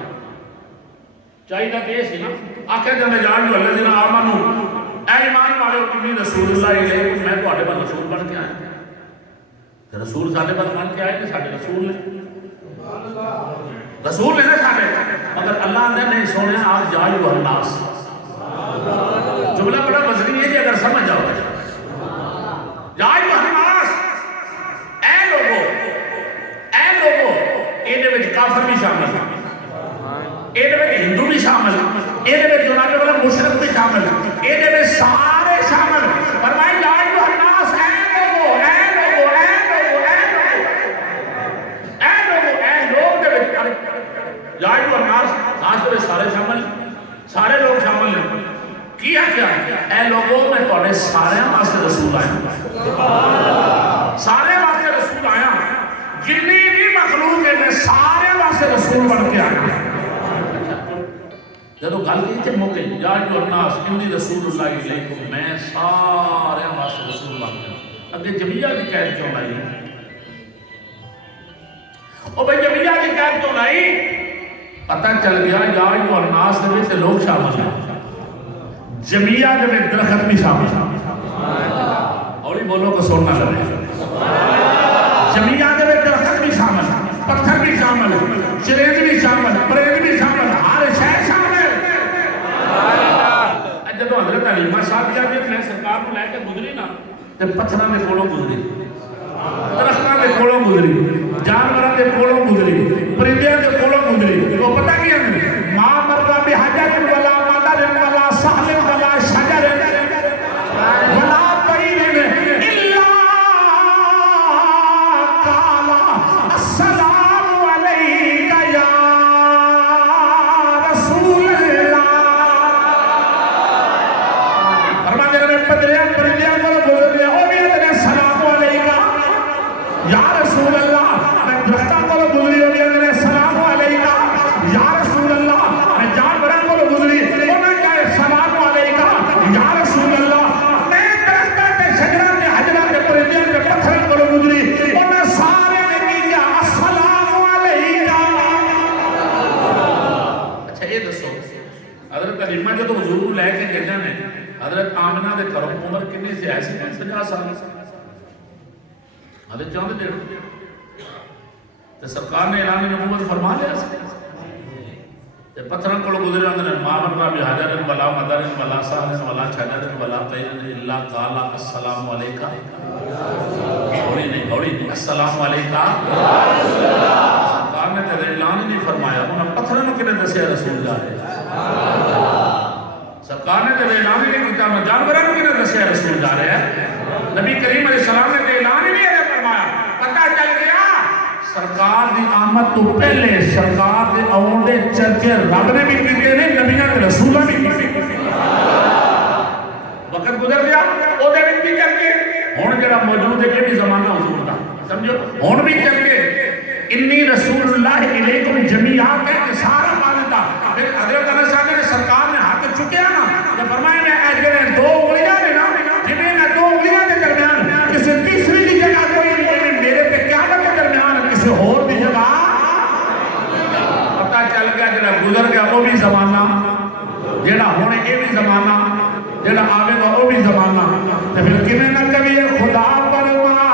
چاہیے کہ یہ سی نا آکھیا جاندے یا ایھا الذین آمنوا اے ایمان والو انی رسول اللہ علیکم میں تہاڈے پاس رسول بن کے آیا رسول ساڈے پاس بن کے آئے کہ ساڈے رسول نے رسول نے ساڈے مگر اللہ نے نہیں سونے آج یا ایھا الناس جملہ بڑا وزنی ہے کہ اگر سمجھ جاؤ یا ایھا الناس اے لوگو اے دے وچ کافر بھی شامل ہیں اے دے وچ ہندو بھی شامل ہیں اے دے وچ جناب والا مشرک بھی شامل ہیں اے دے وچ سارے شامل ہیں فرمایا یا ایھا الناس یا ایھا الناس خاص طور سارے شامل سارے لوگ شامل ہیں کیا اے لوگوں میں تھوڑے سارے واسطے رسول آیا سارے واسطے رسول آیا جتنی بھی مخلوق ہے سارے واسطے رسول بن کے آیا جب گل کی تھے موقع یا ایھا الناس انی رسول اللہ علیکم میں سارے واسطے رسول بن کے آیا اگے جمیعہ کی قید کیوں لائی او بھائی جمیعہ کی قید کیوں لائی پتہ چل گیا یا ایھا الناس دے سے لوگ شامل ہیں جمیعہ دے میں درخت بھی شامل اور ہی بولو کو سننا لگے جمیعہ دے میں درخت بھی شامل پتھر بھی شامل چریند بھی شامل پریند بھی شامل ہر شے شامل جب حضرت علیمہ صاحب جب میں سرکار کو لے کے گزری نا تے پتھراں دے کولوں گزری درختاں دے کولوں گزری جانوراں دے کولوں گزری پرندیاں دے کولوں گزری وہ پتہ کیا ہے ما مرضا بحجر ولا مدر ولا سہل ولا شجر ولا طیر الا قال السلام علیک یا رسول اللہ فرماتے ہیں پرندیاں کو بول دیا او میرے سلام علیک یا رسول اللہ میں درختوں کو گزری ہو گیا میرے سلام علیک یا رسول اللہ میں جانوراں کو گزری انہوں نے سلام علیک یا رسول اللہ میں درختوں تے شجراں تے حجراں تے پرندیاں تے پتھراں کو گزری انہوں سارے نے کہا السلام علیک اچھا یہ دسو حضرت علیمہ جو تو حضور کو لے کے گئے نے حضرت آمنہ دے گھروں عمر کتنی سے ایسی 50 سال حضرت چاند دے تو سرکار نے اعلان نبوت فرما لیا تے پتھراں کو گزرے اندر ما مرضا بحجر ولا مدر ولا سہل ولا شجر ولا طیر الا قال السلام علیک ہوڑی نہیں السلام علیک سرکار نے تے اعلان نہیں فرمایا انہاں پتھراں نوں کنے دسیا رسول جا رہے سرکار نے تے اعلان نہیں کیتا میں جانوراں نوں کنے دسیا رسول جا رہے ہیں نبی کریم علیہ السلام نے تے اعلان ہی نہیں فرمایا پتہ چل گیا سرکار دی آمد تو پہلے سرکار دے آن دے چرچے رب نے بھی کیتے نے نبیاں تے رسولاں بھی کیتے وقت گزر گیا او دے وچ بھی چل کے ہن جڑا موجود ہے یہ بھی زمانہ حضور دا سمجھو ہن بھی چل کے انی رسول اللہ علیکم جمیعا کہہ کے سارا مانتا پھر حضرت انس صاحب نے سرکار نے ہاتھ چکیا نا کہ فرمایا میں اے جڑے دو انگلیاں نے نا جنہیں نہ دو انگلیاں کے درمیان کسی تیسری کی جگہ کوئی نہیں میرے تے قیامت کے درمیان کسی اور بھی جگہ پتہ چل گیا جڑا گزر گیا وہ بھی زمانہ جڑا ہونے یہ بھی زمانہ جڑا آوے گا وہ بھی زمانہ تو پھر کنے نہ کبھی خدا فرمایا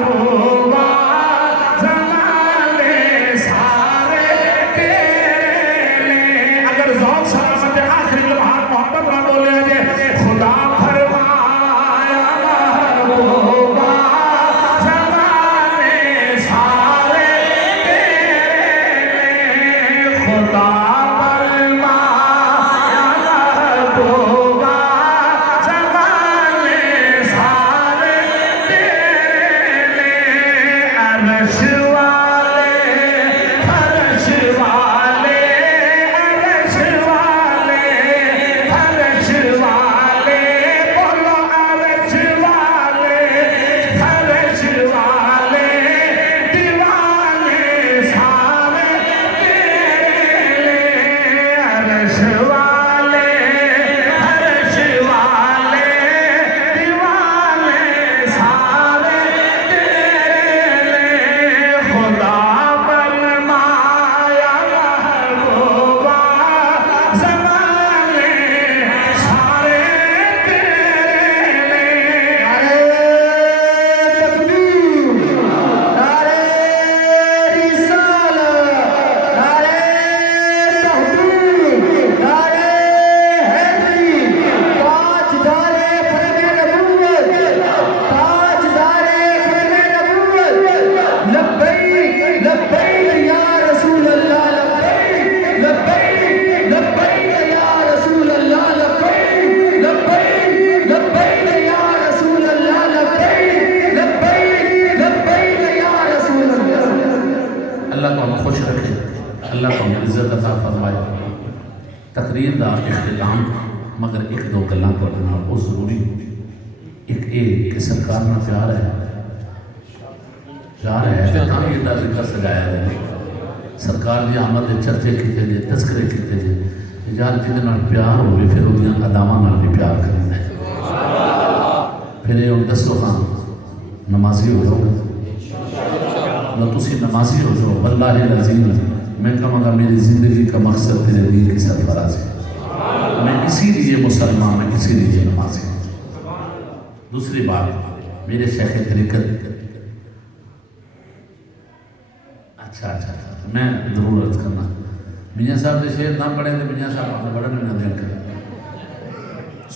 محبوبہ زمانے سارے تیرے لیں اگر ذوق سلامت تمہیں عزت عطا فرمائے۔ تقریر دا اختتام مگر ایک دو گلاں تواڈے نال بہت ضروری، ایک یہ کہ سرکار نہ پیار ہے تے تاں ہی ایڈا ذکر سجایا ہے۔ سرکار دی آمد دے چرچے کیتے جے، تذکرے کیتے جے، یار جہدے نال پیار ہوئے پھر اودیاں اداواں نال بھی پیار کریندا ہے۔ پھر یہ ہن دسو ہاں نمازی ہو جاؤ نہ تسی نمازی ہو جاؤ، واللہ العظیم میں کہوں گا میری زندگی کا مقصد تیرے دین کی سرفراز ہے، میں اسی لیے مسلمان، میں اسی لیے نمازی ہوں۔ دوسری بات میرے شیخ طریقت، اچھا میں ضرور عرض کرنا، میاں صاحب دے شعر نہ پڑھیں تو میاں صاحب آپ نے بڑا میں نہ دین کریں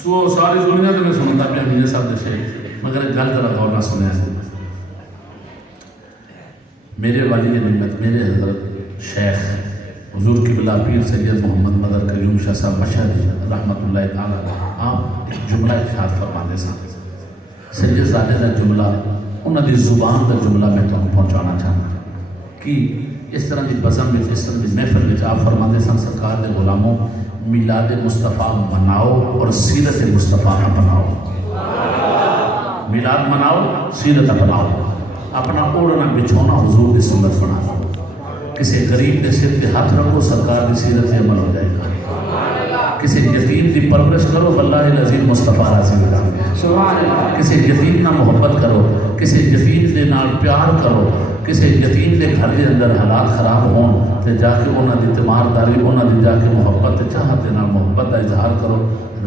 سو ساری دنیا تو میں سنتا پیا میاں صاحب دے شعر، مگر گل ذرا غور نہ سنیا ہے۔ میرے والی نعمت میرے حضرت شیخ حضور قبلہ پیر سید محمد مدر قیوم شاہ صاحب مشہدی رحمت اللہ تعالیٰ آپ ایک جملہ ارشاد فرماتے سن، سید زادے کا جملہ انہوں دی زبان کا جملہ میں تمہیں پہنچانا چاہتا کہ اس طرح کی بزم میں، اس طرح کی محفل میں آپ فرماتے سن سرکار دے غلاموں میلاد مصطفیٰ مناؤ اور سیرت مصطفیٰ اپناؤ، میلاد مناؤ سیرت اپناؤ، اپنا اوڑھنا بچھونا حضور دی سنت بناؤ، کسی غریب کے سر پہ ہاتھ رکھو سرکار دی سیرت سے عمل ہو جائے گا، کسی یتیم دی پرورش کرو واللہ العظیم مصطفیٰ راضی ہو جائیں گے، کسی یتیم نہ محبت کرو، کسی یتیم دے نال پیار کرو، کسی یتیم دے گھر دے اندر حالات خراب ہون تے جا کے انہاں دی تیمارداری، انہاں دی جا کے محبت تے چاہت دے نال محبت دا اظہار کرو،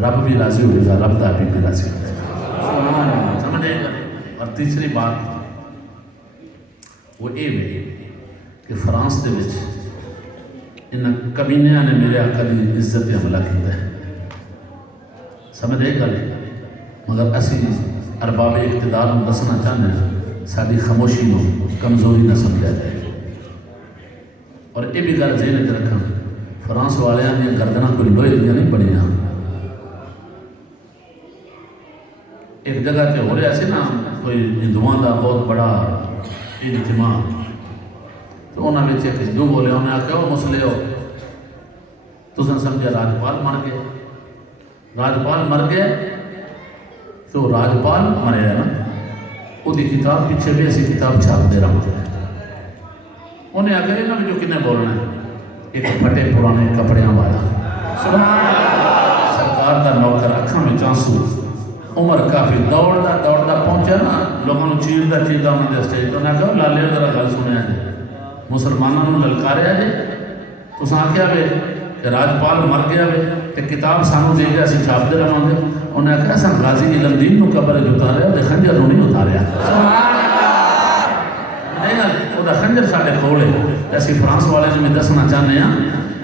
رب بھی راضی ہو جائے گا، رب دا بھی راضی ہو جائے گا، سمجھے گا۔ اور تیسری بات وہ یہ ہے کہ فرانس دے وچ ان کمینیاں نے میرے آقا دی عزت پہ حملہ کیتا ہے، سمجھے گا، مگر اسی ارباب اقتدار میں دسنا چاہتے ہیں ساری خاموشی نو کمزوری نہ سمجھا جائے۔ اور یہ بھی گل ذہن وچ رکھاں فرانس والیاں دی گردناں کوئی لوہے دیاں نہیں بنیاں، ایک جگہ تے ہو رہا سی نا کوئی ہندوؤں دا بہت بڑا اجتماع، تو انہوں نے ایک ہندو بولے، انہیں آخیا وہ مسلے ہو تساں سمجھا راجپال مر گئے، راجپال مر گئے تو راجپال مریا نا وہ کتاب پیچھے بھی ایسی کتاب چھاپ دے رہا ہوں، انہیں آخیا یہاں میں جو کنے بولنا ہے ایک پھٹے پرانے کپڑیاں والا سرکار دا نوکر، اکھاں میں چانسو، عمر کافی دوڑتا پہنچا نا، لوگوں کو چیرتا انہوں نے اسٹیج تو انہیں کہا لالے ذرا گل سنیا جائے، مسلمانوں نے للکاریا جائے، تو ساں کیا بے کہ راجپال مر گیا بے تو کتاب سانو دے گیا اسی چھاپ دے رہا ہوں گے، انہیں کہا ساں غازی علم دین نو قبر اتاریا دے خنجر نو نہیں اتاریا، نہیں نا وہ دا خنجر ساڑے کھوڑے، ایسی فرانس والے جو میں دسنا چاہنے ہیں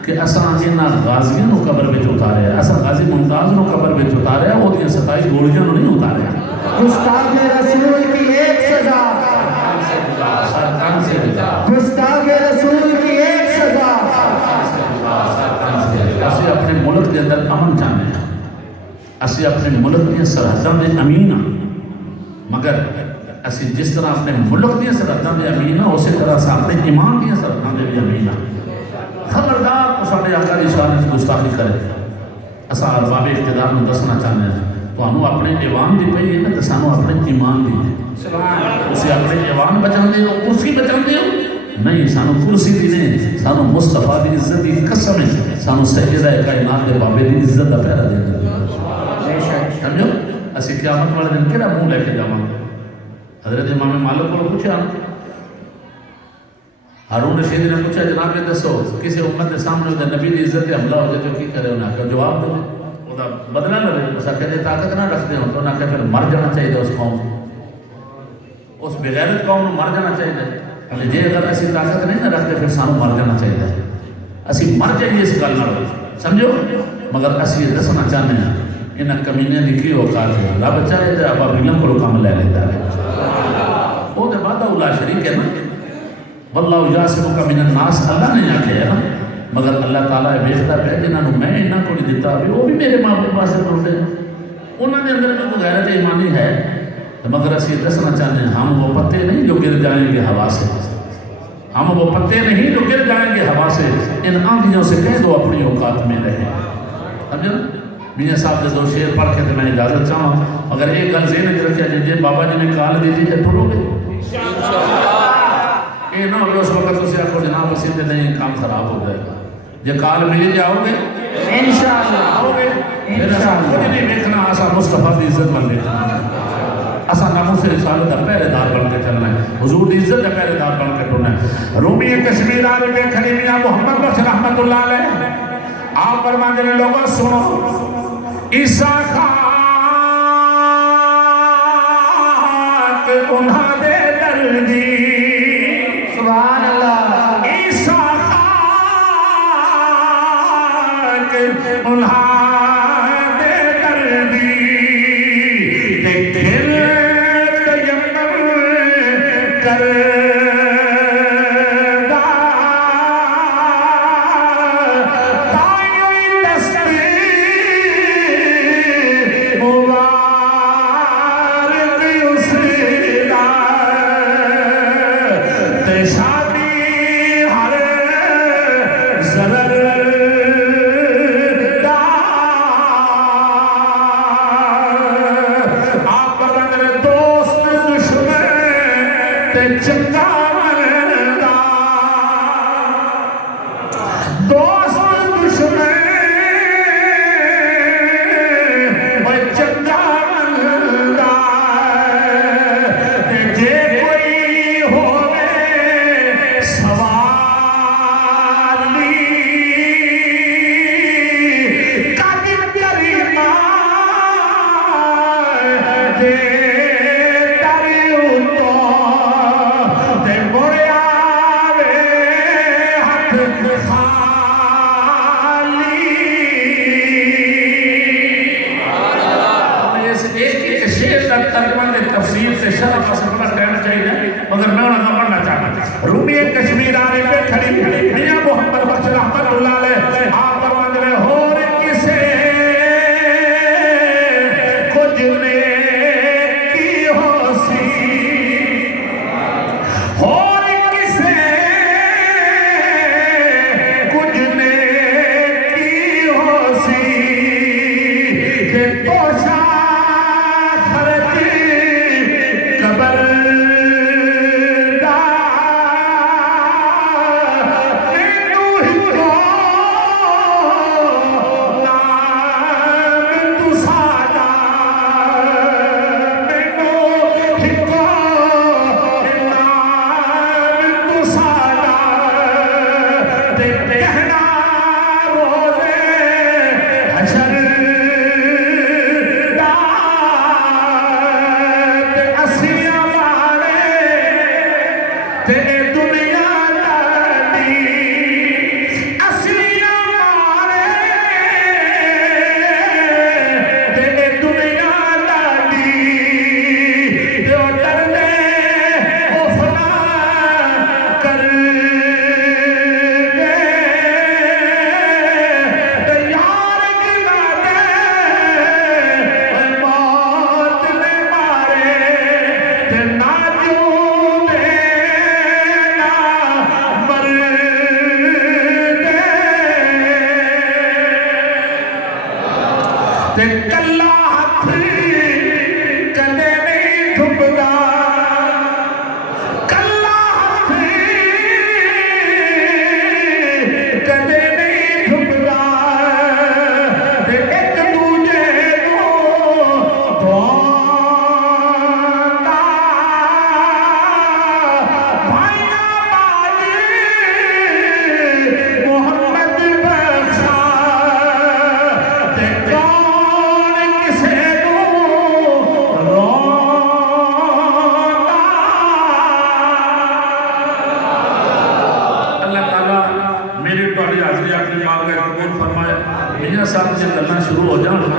کہ اساں انہاں غازیوں نو قبر وچ اتاریا، اساں غازی ممتاز نو قبر وچ اتاریا، وہ دیاں 27 گولیاں نو نہیں اتاریا۔ گستاخ رسول کی ایک سزا، گستاخ رسول کی ایک سزا۔ اسی اپنے ملک کے اندر امن چاہتے ہیں، اسی اپنے ملک کی سرحدوں میں امین ہاں، مگر اسی جس طرح اپنے ملک کی سرحدوں میں امین ہاں اسی طرح سے اپنے ایمان کی سرحدوں میں بھی امین ہاں۔ خبردار کو ساڑھے آقا دی شان سے گستاخی کرے، اسا ارباب اقتدار میں دسنا چاہتے ہیں تو ہمیں اپنے ایوان دی پئی ہے نا تو سانو اپنے ایمان دی ہے، اسے اپنے ایوان بچان دے ہو، کرسی بچان دے ہو نہیں، سانو کرسی دی نہیں، سانو مصطفیٰ دی عزت دی قسم ہے، سانو سیدہ کائنات دے بابے دی عزت دا پہرا دے دے، سمجھو اسی قیامت والے دن کیڑا منہ لے کے جاواں؟ حضرت امام مالک کو پوچھا، ہارون رشید نے پوچھا جناب یہ دسو کسی امت کے سامنے ہوتا نبی دی عزت حملہ ہو جائے تو کی کرے؟ انہیں کہا جواب دو، وہ بدلہ لے، اس کہتے طاقت نہ رکھتے ہوں تو انہیں کہا پھر مر جانا چاہیے اس قوم، اس بغیرت قوم مر جانا چاہیے، جی اگر ایسی طاقت نہیں نہ رکھتے پھر سانو مر جانا چاہیے، اسی مر جائیے اس گل نہ سمجھو، مگر اسی یہ دسنا چاہتے ہیں انہیں کمینے دی کی اوقات ہے، رب چاہے جا ابا علم کو کام لے لیتا ہے، وہ دے بعد اولا شریک ہے نا، واللہ یعصمک من الناس، اللہ نے آکھے ہے نا، مگر اللہ تعالیٰ ویکھدا پیا جنہاں نوں میں انہاں کو نہیں دیتا بھی وہ بھی میرے ماں باپ واسطے ٹرتے ہیں، انہاں دے اندر بھی کوئی غیرت ایمانی ہے، مگر اسی دسنا چاہتے ہیں ہم وہ پتے نہیں جو گر جائیں گے ہوا سے، ہم وہ پتے نہیں جو گر جائیں گے ہوا سے، ان آندھیوں سے کہہ دو اپنی اوقات میں رہے. سمجھے نا؟ میاں صاحب نے 2 شعر پڑھ کے تو میں اجازت چاہوں، اگر ایک گل ذہن میں رکھا جائے بابا جی نے کال دی تھی جب ٹرو گے یہ نہ ہوگا اس وقت اسے آخو جناب وسیم نہیں کام خراب ہو جائے گا. یہ کال ملی جاؤ گے انشاءاللہ آؤ گے پھر ایسا کچھ نہیں دیکھنا، ایسا مصطفیٰ کی عزت بن دیکھنا، ایسا ناموس رسالت کا پہرے دار بن کے چلنا ہے، حضور کی عزت کا پہرے دار بن کے ٹرنا ہے. رومی کشمیر عالم کھڑی میاں محمد بخش رحمت اللہ علیہ آپ فرماتے ہیں لوگوں سنو عیسیٰ خاک انہاں دے دردی سبحان اللہ عیسیٰ خاک انہاں دے دردی دیکھر تیمم کردہ تائیوی دستی مبارک اسیدہ تشادی ہر زرر چنگا مردا دوست دشمن چنگا مردا جے کوئی ہوئے سوالی قدر کریمہ دے تفسیر سے شرح کا سفر کرنا چاہیے مگر میں انہوں نے پڑھنا چاہتا رومی کشمیر آنے پہ کھڑی میاں محمد بخش رحمت اللہ علیہ آپ فرماتے ہیں ہور کسے کچھ نیکی ہو سی ہور کسے کچھ نیکی ہو سی کہ توشا صاحب سے گلنا شروع ہو جانا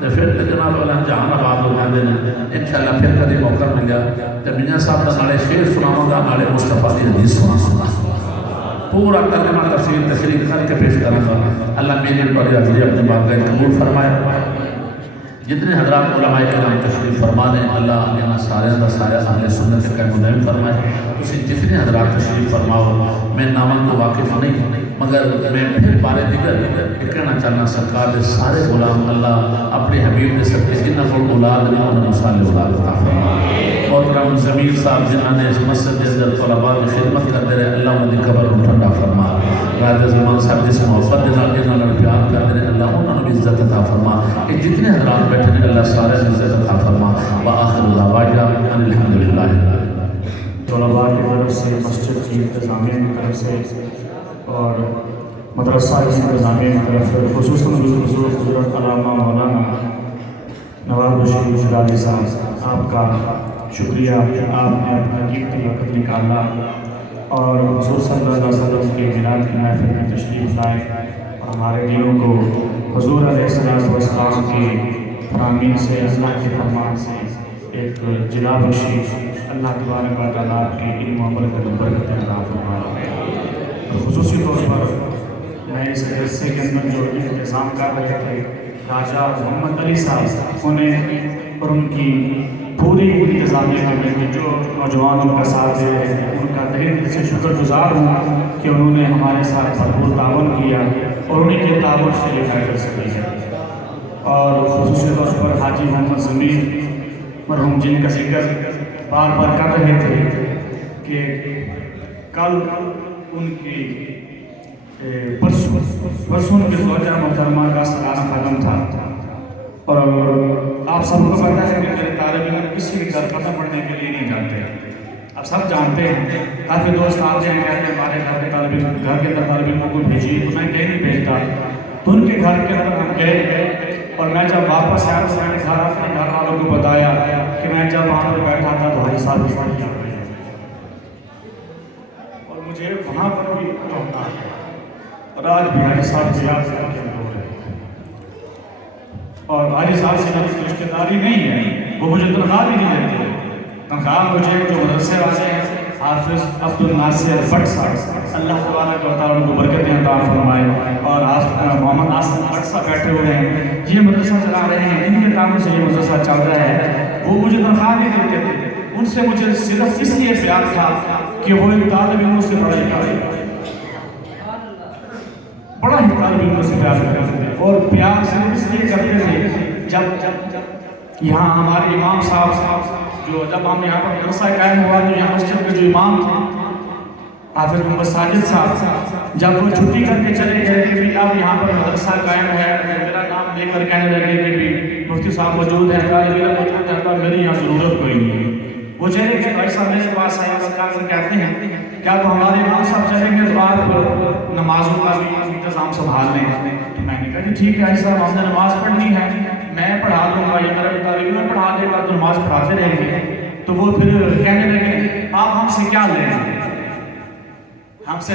تو پھر جناب والا جہان آباد ہو جاندے ہیں انشاءاللہ پھر کدی موقع ملیا تو میاں صاحب کا نالے شعر سناواں گا نالے مصطفیٰ دی حدیث سناواں گا پورا ترجمہ تفسیر تشریح کر کے پیش کروں گا اللہ میری اور حاضری اپنی بات کا قبول فرمائے. جتنے حضرات علماء کرام تشریف فرما دیں اللہ یہاں سارے دا سارے اہل سنت کے قائم دائم فرمائے. تسی جتنے حضرات تشریف فرماؤ میں ناموں کو واقف نہیں مگر میں پھر بارے دیگر کہنا چاہنا سرکار دے سارے غلام اللہ اپنے حبیب دے سب کے جنہ کو اولاد نے انہوں نے صالح اولاد عطا فرمائے. محترم زمین صاحب جنہوں نے اس مسجد کے اندر طلباء کی خدمت کرتے رہے اللہ انہوں نے قبر کو ٹھنڈا فرما. راجہ زمان صاحب جس محبت انہوں نے پیار کرتے رہے اللہ انہوں نے عزت عطا فرما. کہ جتنے حضرات بیٹھے ہیں اللہ سارے عزت عطا فرما. وآخر دعوانا ان الحمدللہ. طلباء کی طرف سے مسجد کی انتظامیہ کی طرف سے اور مدرسہ کی انتظامیہ کی طرف سے خصوصاً حضرت علامہ مولانا نواب بشیر شیرازی صاحب آپ کا شکریہ کہ آپ نے اپنا قیمتی وقت نکالا اور حضور صلی اللہ علیہ وسلم کے میلاد کی محفل میں تشریف لائے اور ہمارے دلوں کو حضور علیہ السلام کے فرامین سے اللہ کے فرمان سے ایک جلا بخشی. اللہ تبارک و تعالیٰ آپ کے علم و عمل کا برکت عطا فرمائے. خصوصی طور پر میں اس جلسے کے اندر جو انتظام کر رہے تھے راجہ محمد علی صاحب انہیں اور ان کی پوری انتظامیہ کمیٹی جو نوجوان ان کا ساتھ دے رہے ہیں ان کا تہہ دل سے شکر گزار ہوں کہ انہوں نے ہمارے ساتھ بھرپور تعاون کیا اور انہیں کے تعاون سے یہ کر سکی ہے. اور خصوصی طور پر حاجی محمد زمین مرحوم جن کا ذکر بار بار کر رہے تھے کہ کل ان کی پرسوں کی زوجہ محترمہ کا سالانہ ختم تھا اور آپ سب کو پتہ ہے کہ میرے طالب علم کسی بھی گھر ختم پڑھنے کے لیے نہیں جانتے. اب سب جانتے ہیں کافی دوست آتے ہیں کہتے ہیں ہمارے گھر کے طالب علم گھر کے اندر طالب علموں کو بھیجیے تو میں کہیں نہیں بھیجتا. تو ان کے گھر کے اندر ہم گئے اور میں جب واپس آیا تو میں نے اپنے گھر والوں کو بتایا کہ میں جب وہاں پر بیٹھا تھا تو حاجی صاحب کی پڑھی جا رہی ہے اور مجھے وہاں پر بھی رونا ہے اور آج بھی حاجی صاحب کی یاد کر کے رو رہے ہیں. اور حاجی صاحب سے میری رشتہ داری نہیں ہے وہ مجھے تنخواہ بھی نہیں دیتے. تنخواہ مجھے جو مدرسے والے ہیں حافظ عبد الناصر بٹ صاحب اللہ تبارک و تعالیٰ ان کو برکتیں عطا فرمائے اور محمد ناصر بٹ صاحب بیٹھے ہوئے ہیں یہ مدرسہ چلا رہے ہیں ان کے تعاون سے یہ مدرسہ چل رہا ہے. وہ مجھے تنخواہ نہیں دیتے تھے ان سے مجھے صرف اس لیے پیار تھا کہ وہ ایک طالب علموں سے بڑا ہی طالب علموں سے پیار کرتے تھے اور پیار صرف اس لیے کرتے تھے جب یہاں ہمارے امام صاحب جو جب ہم یہاں پر مدرسہ قائم ہوا تو یہاں مسجد کے جو امام تھے حافظ محمد ساجد صاحب جب وہ چھٹی کر کے چلے گئے کہ بھی اب یہاں پر مدرسہ قائم ہے میرا نام لے کر کہنے لگے کہ بھی مفتی صاحب موجود ہیں طالب علم موجود ہیں پر میری یہاں ضرورت کوئی نہیں ہے. وہ چلے گئے بھائی صاحب میرے پاس آئے اور کہتے ہیں کیا تو ہمارے امام صاحب چلیں گے تو آپ نمازوں کا بھی انتظام سنبھال لیں. تو میں نے کہا جی ٹھیک ہے بھائی صاحب ہم نے نماز پڑھنی ہے میں پڑھا دوں گا یہ میرا طالب علم پڑھا دے گا تو نماز پڑھاتے رہیں گے. تو وہ پھر کہنے لگے آپ ہم سے کیا لیں گے ہم سے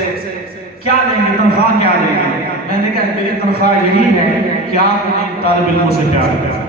کیا لیں گے تنخواہ کیا لیں گے. میں نے کہا میری تنخواہ یہی ہے کہ آپ ان طالب علموں سے پیار کریں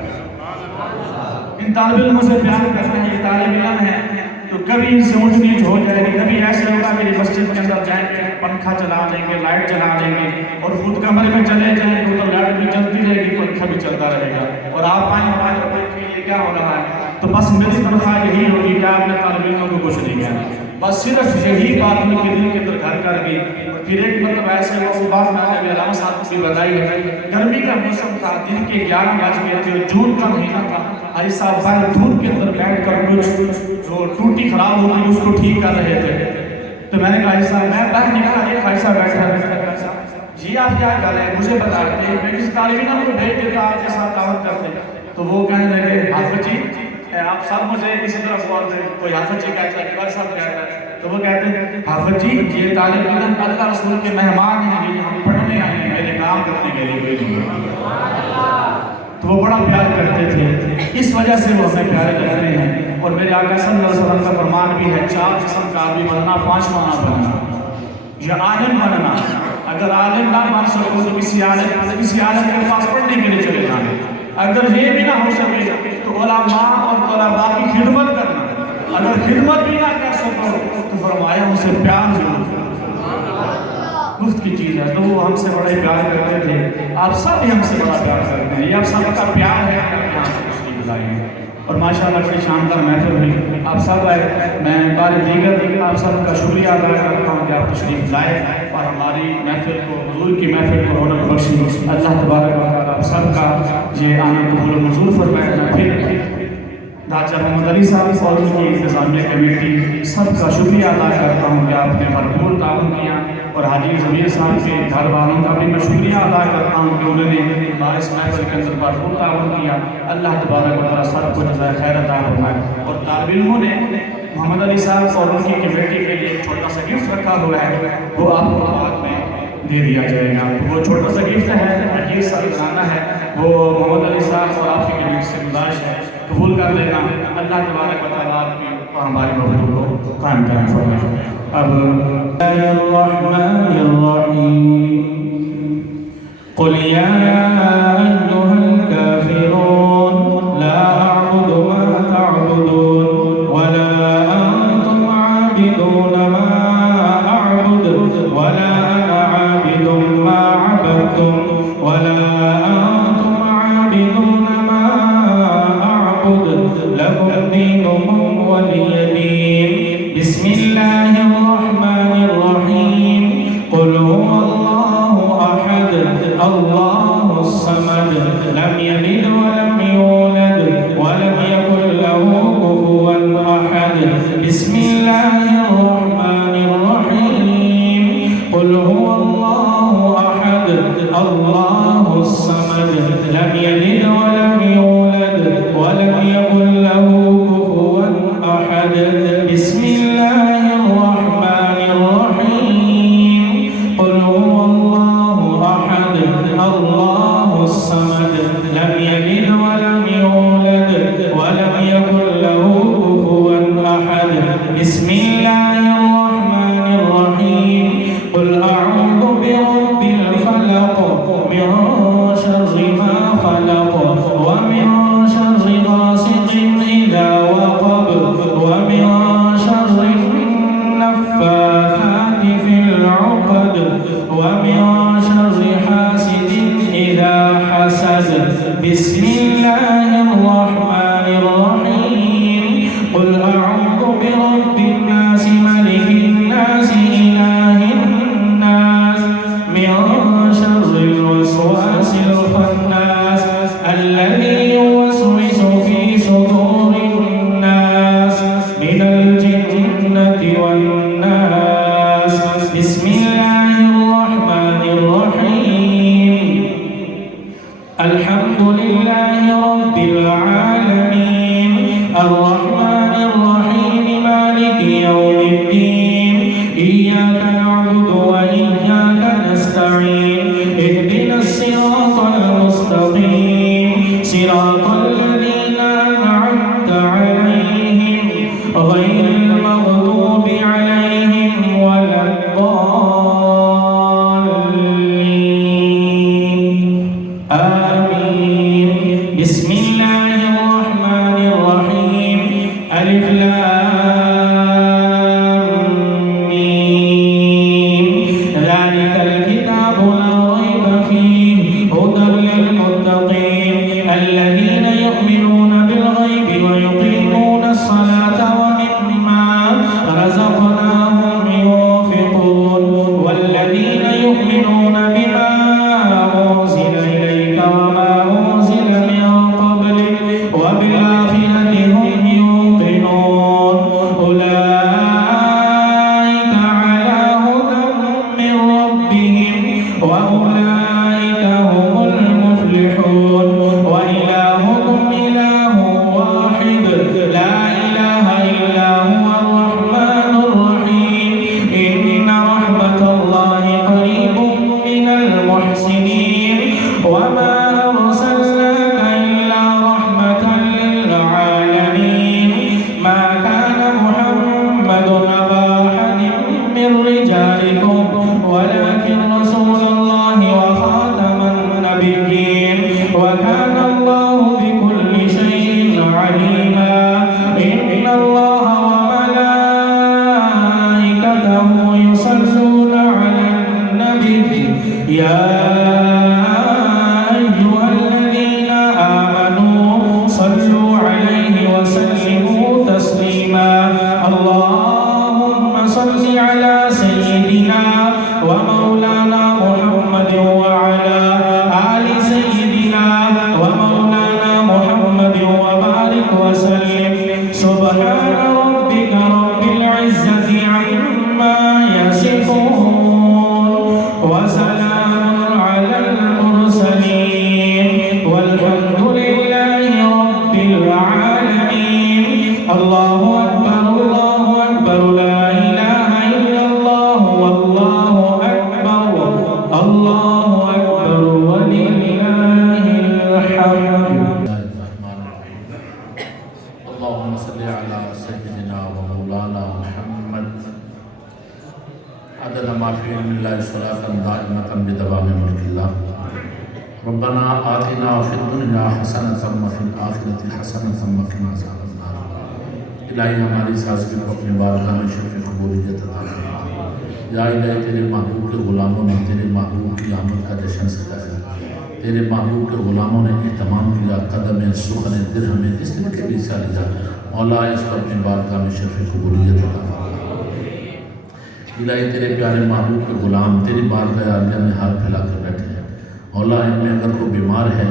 ان طالب علموں سے پیار کرنا ہے. یہ طالب علم ہے تو کبھی ان سے اونچ نیچ ہو جائے گی کبھی ایسے ہوگا کہ مسجد کے اندر جائیں گے پنکھا چلا دیں گے لائٹ چلا دیں گے اور خود کمرے میں چلے جائیں گے تو لائٹ بھی چلتی رہے گی پنکھا بھی چلتا رہے گا اور آپ آئیں ہمارے یہ کیا ہو رہا ہے. تو بس میری تنخواہ یہی ہوگی کہ آپ نے طالب علموں کو کچھ نہیں کہنا بس صرف یہی بات ان کے دل کے اندر گھر کر گئی. پھر ایک مطلب ایسے وہ بات میں نے علامہ صاحب کو بھی بتائی ہے گرمی کا موسم تھا دن کے 11 بج گئے تھے جون کا مہینہ تھا. حاجی صاحب باہر دھوپ کے اندر بیٹھ کر کچھ جو ٹوٹی خراب ہو گئی اس کو ٹھیک کر رہے تھے. تو میں نے کہا حاجی صاحب میں باہر نکلا ایک حاجی صاحب بیٹھا جی آپ کیا کر رہے ہیں مجھے بتا دیں میں کسی طالب علم کو بھیج دیتا آپ کے ساتھ دعوت کرتے. تو وہ کہنے لگے حافظ جی آپ سب مجھے اسی طرح بولتے ہیں کوئی حافظ جی کہتا ہے کوئی صاحب کہتا ہے. تو وہ کہتے ہیں حافظ جی یہ طالب علم اللہ رسول کے مہمان ہیں یہ یہاں پڑھنے آئے ہیں میرے کام کرنے کے لیے کوئی نہیں. تو وہ بڑا پیار کرتے تھے اس وجہ سے وہ ہمیں پیارے لگتے ہیں. اور میرے آقا صلی اللہ علیہ وسلم کا فرمان بھی ہے 4 قسم کا آدمی بننا 5 معنی بننا. یہ عالم بننا اگر عالم نہ بن سکو تو کسی عالم کے پاس پڑھنے کے لیے چلے جانے. اگر یہ بھی نہ ہو سکے تو علماء اور طلباء کی خدمت کرنا. اگر خدمت بھی نہ کر سکو تو فرمایا ان سے پیار ضرور کرنا. گفت کی چیز ہے، تو وہ ہم سے بڑا ہی پیار کرتے تھے، آپ سب بھی ہم سے بڑا پیار کرتے ہیں، یہ آپ سب کا پیار ہے کہ آپ یہاں پر تشریف لائے ہیں اور ماشاءاللہ کی شاندار محفل ہوئی، آپ سب آئے، میں بار دیگر آپ سب کا شکریہ ادا کرتا ہوں کہ آپ تشریف لائے اور ہماری محفل کو، حضور کی محفل کو رونق بخشی۔ اللہ تبارک و تعالیٰ آپ سب کا یہ آنا قبول و منظور فرمائے۔ میں پھر ڈاکٹر محمد علی صاحب اور ان کی انتظامیہ کمیٹی سب کا شکریہ ادا کرتا ہوں کہ آپ نے بھرپور تعاون کیا، اور حاجی ضمیر صاحب کے گھر والوں کا بھی میں شکریہ ادا کرتا ہوں کہ انہوں نے ہمارے اس محفل کے اندر بھرپور تعاون کیا۔ اللہ تبارک و تعالیٰ سب کو جزائے خیر عطا فرمائے۔ اور طالب علموں نے محمد علی صاحب اور ان کی کمیٹی کے لیے ایک چھوٹا سا گفٹ رکھا ہوا ہے، وہ آپ کو بعد میں دے دیا جائے گا۔ وہ چھوٹا سا گفٹ ہے، عجیب سا لانا ہے، وہ محمد علی صاحب اور آپ کی کمیٹی سے گزارش ہے قبول کر لینا۔ اللہ تبارک و تعالیٰ آپ کی اور ہماری محبت کو قائم کریں فرمائے۔ اب الرحمن الرحیم قل یا ایھا الکافرون لا اعبد ما تعبدون ولا انتم عابدون ما اعبد ولا انا عابد ما عبدتم ولا انتم عابدون ما لكم دينكم ولي دين۔ بسم الله الرحمن الرحيم قل هو الله أحد الله الصمد لم يلد ولم يولد ولم يكن له كفوا أحد۔ بسم الله الرحمن الرحيم قل هو الله أحد الله الصمد لم يلد ولم يولد ولم يكن له كفوا أحد۔ بسم الله الرحمن الرحيم قل هو الله أحد الله الصمد لم يلد ولم يولد ولم يكن له كفوا أحد۔ بسم الله الرحمن الرحيم قل أعوذ برب الفلق من شر ما خلق ومن شر غاسق إذا وقب ومن شر النفاثات في العقد ومن شر حاسد إذا حسد۔ بسم الله الرحمن الرحيم قل أعوذ برب الناس ملك الناس إله الناس من شر الوسواس الخناس الذي يوسوس في صدور الناس من الجنة والناس۔ بسم الله الرحمن الرحيم الحمد لله رب العالمين الرحمن الرحيم مالك يوم الدين إياك نعبد وإياك نستعين اهدنا الصراط المستقيم صراط الذين أنعمت عليهم غير المغضوب عليهم ولا الضالين آمين۔ عدد ما فی علم اللہ صلاۃ دائمۃ بدوام ملک اللہ ربنا آتنا فی الدنیا حسنۃ وفی الآخرۃ حسنۃ وقنا عذاب النار۔ الہی ہماری سازگی کو اپنے بارگاہ میں شرف قبولیت عطا فرما۔ یا الہی تیرے محبوب کے غلاموں نے تیرے محبوب کی آمد کا جشن سجایا، تیرے محبوب کے غلاموں نے اہتمام کیا، قدم سخن درہم جس دن کے بھی حصہ لیا، مولا اس کو اپنے بارگاہ میں شرف قبولیت عطا فرما۔ الہی تیرے پیارے محبوب کے غلام تیری بارگاہ عالیہ میں ہاتھ پھیلا کر بیٹھے ہیں، مولا ان میں اگر کوئی بیمار ہے،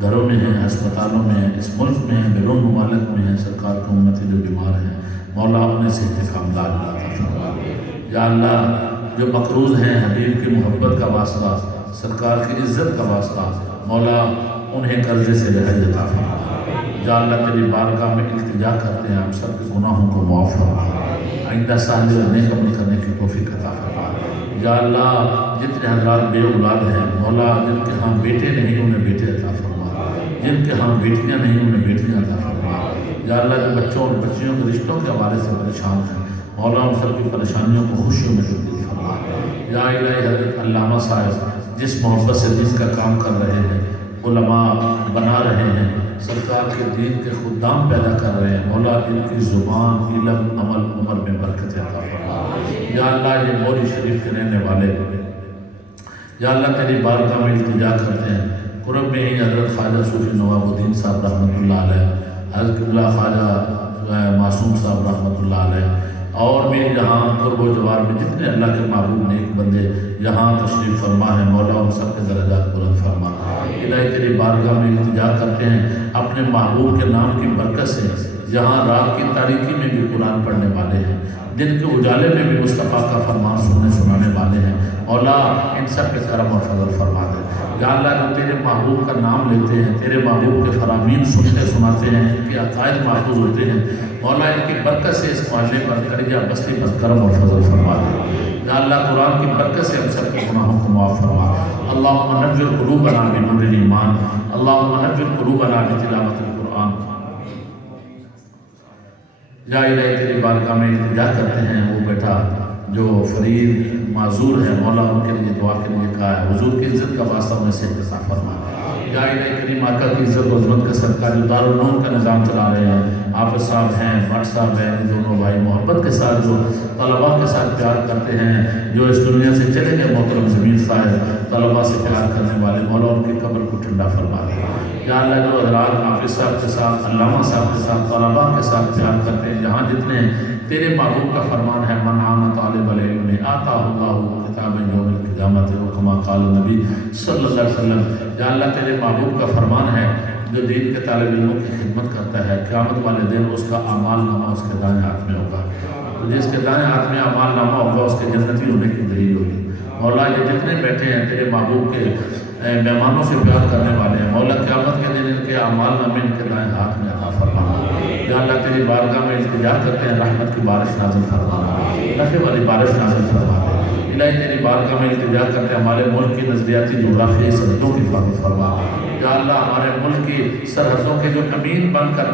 گھروں میں ہیں، ہسپتالوں میں ہیں، اس ملک میں ہیں، بیرون ممالک میں ہیں، سرکار کی امتی جو بیمار ہیں، مولا انہیں صحت کاملہ عطا فرما۔ یا اللہ جو مقروض ہیں حبیب کی محبت کا واسطہ، سرکار کی عزت کا واسطہ، مولا انہیں قرضے سے رہائی عطا فرما۔ یا اللہ تیری بارگاہ میں التجا کرتے ہیں، ہم سب کے گناہوں کو معاف فرما، آئندہ سال نیک عمل کرنے کی توفیق عطا فرما۔ یا اللہ جتنے حضرات بے اولاد ہیں، مولا جن کے ہاں بیٹے نہیں انہیں بیٹے عطا فرما، جن کے ہاں بیٹیاں نہیں انہیں بیٹیاں عطا فرما۔ یا اللہ جو بچوں اور بچیوں کے رشتوں کے حوالے سے پریشان ہیں، مولا ان سب کی پریشانیوں کو خوشیوں میں تبدیل فرما۔ یا الہی حضرت علامہ صاحب جس محبت سے دین کا کام کر رہے ہیں، علماء بنا رہے ہیں، سرکار کے دین کے خدام پیدا کر رہے ہیں، مولا ان کی زبان، علم، عمل، عمر میں برکت عطا فرما۔ یا اللہ یہ موری شریف کے رہنے والے، یا اللہ تیری بارگاہ میں التجا کرتے ہیں، قرب میں ہی حضرت خواجہ صوفی نواب الدین صاحب رحمۃ اللہ علیہ، حضرت قبلہ خواجہ معصوم صاحب رحمۃ اللہ علیہ، اور بھی یہاں قرب و جوار میں جتنے اللہ کے محبوب نیک بندے یہاں تشریف فرما ہے، مولا ان سب کے درجات بلند فرما۔ الہی تیری بارگاہ میں التجا کرتے ہیں، اپنے محبوب کے نام کی برکت سے جہاں رات کی تاریکی میں بھی قرآن پڑھنے والے ہیں، دن کے اجالے میں بھی مصطفیٰ کا فرمان سننے سنانے والے ہیں، مولا ان سب کے کرم اور فضل فرما دے۔ یا اللہ جو تیرے محبوب کا نام لیتے ہیں، تیرے محبوب کے فرامین سنتے سناتے ہیں، ان کے عقائد محفوظ ہوتے ہیں، مولا ان کی برکت سے اس معاشرے پر کلیجہ بستی پر کرم اور فضل فرما دے۔ یا اللہ قرآن کی برکت سے ہم سب کے گناہوں کو معاف فرما۔ اللہم نور قلوبنا بنور الایمان، اللہم نور قلوبنا بتلاوت القرآن۔ یا الہی تیری بارگاہ میں التجا کرتے ہیں، وہ بیٹا جو فرید معذور ہے، مولا ان کے لیے دعا کے لیے کہا ہے، حضور کی عزت کا واسطہ انہیں صحت عطا فرما۔ یا الہی کریم آقا کی عزت و عظمت کا صدقہ جو دارالعلوم کا نظام چلا رہے ہیں، حافظ صاحب ہیں، بٹ صاحب ہیں، یہ دونوں بھائی محبت کے ساتھ جو طلباء کے ساتھ پیار کرتے ہیں، جو اس دنیا سے چلے گئے محترم ضمیر صاحب، طلباء سے پیار کرنے والے، مولا ان کی قبر کو ٹھنڈا فرما دے۔ یا اللہ جو حضرات حافظ صاحب کے ساتھ، علامہ صاحب کے ساتھ، طلباء کے ساتھ پیار کرتے ہیں، جہاں جتنے تیرے محبوب کا فرمان ہے، من عام طالب العلم آتاہ اللہ کتاب یوم القیامت، کما قال نبی صلی اللہ علیہ وسلم۔ یا اللہ تیرے محبوب کا فرمان ہے، جو دین کے طالب علموں کی خدمت کرتا ہے، قیامت والے دن اس کا اعمال نامہ اس کے دائیں ہاتھ میں ہوگا، تو جس کے دائیں ہاتھ میں اعمال نامہ ہوگا اس کے جنتی ہونے کی دلیل ہوگی۔ مولا یہ جتنے بیٹھے ہیں تیرے محبوب کے مہمانوں سے پیار کرنے والے ہیں، مولا قیامت کے دن ان کے اعمال نامے ان کے دائیں ہاتھ میں عطا فرما۔ یا اللہ تیری بارگاہ میں التجا کرتے ہیں، رحمت کی بارش نازل فرما، نفع والی بارش نازل فرما دے۔ الہی تیری بارگاہ میں التجا کرتے ہیں، ہمارے ملک کی نظریاتی جغرافیائی سرحدوں کی حفاظت فرما۔ یا اللہ ہمارے ملک کی سرحدوں کے جو امین بن کر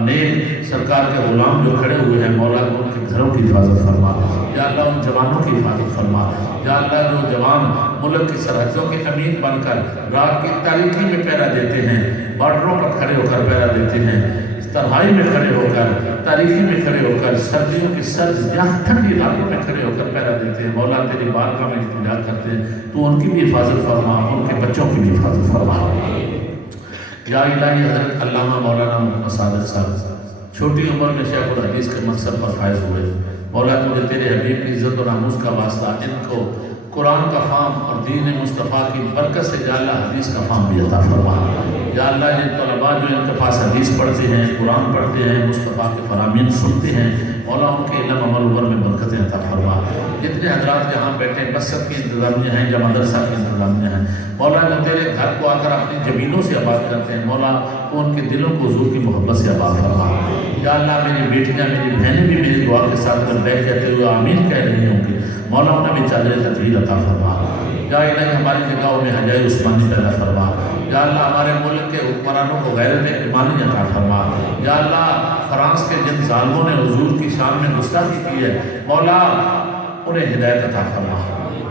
نیک سرکار کے غلام جو کھڑے ہوئے ہیں، مولا ان کے گھروں کی حفاظت فرما۔ یا اللہ ان جوانوں کی حفاظت فرما۔ یا اللہ جو جوان ملک کی سرحدوں کے امین بن کر رات کی تاریکی میں پہرا دیتے ہیں، بارڈروں پر کھڑے ہو کر پہرا دیتے ہیں، تنہائی میں کھڑے ہو کر، تاریکی میں کھڑے ہو کر، سردیوں کی سرد یا ٹھنڈی راتوں میں کھڑے ہو کر پہرا دیتے ہیں، مولا تیری بارگاہ میں التجا کرتے ہیں، تو ان کی بھی حفاظت فرما، ان کے بچوں کی بھی حفاظت فرما۔ یا الہی حضرت علامہ مولانا محمد صادق صاحب چھوٹی عمر میں شیخ الحدیث کے منصب پر فائز ہوئے، مولا تجھے تیرے حبیب کی عزت و ناموس کا واسطہ ان کو قرآن کا فہم اور دین مصطفیٰ کی برکت سے یا اللہ حدیث کا فہم بھی عطا فرما۔ یا اللہ یہ طلباء جو ان کے پاس حدیث پڑھتے ہیں، قرآن پڑھتے ہیں، مصطفیٰ کے فرامین سنتے ہیں، مولا ان کے علم عمل عمر میں برکتیں عطا فرما۔ جتنے حضرات یہاں بیٹھے مسجد کی انتظامیہ ہیں یا مدرسہ کی انتظامیہ ہیں، مولا جو تیرے گھر کو آ کر اپنی زمینوں سے آباد کرتے ہیں، مولا تو ان کے دلوں کو حضور کی محبت سے آباد فرما۔ یا اللہ میری بیٹیاں میری بہنیں بھی میری دعا کے ساتھ کر بیٹھ کہتے ہوئے آمین کہہ رہی ہوں گی، مولا انہیں بھی چادر تطہیر عطا فرما۔ یا الہی ہماری جگہوں میں حجائے عثمانی پیدا فرما۔ یا اللہ ہمارے ملک کے حکمرانوں کو غیرت ایمانی عطا فرما۔ یا اللہ فرانس کے جن ظالموں نے حضور کی شان میں گستاخی کی ہے، مولا انہیں ہدایت عطا فرما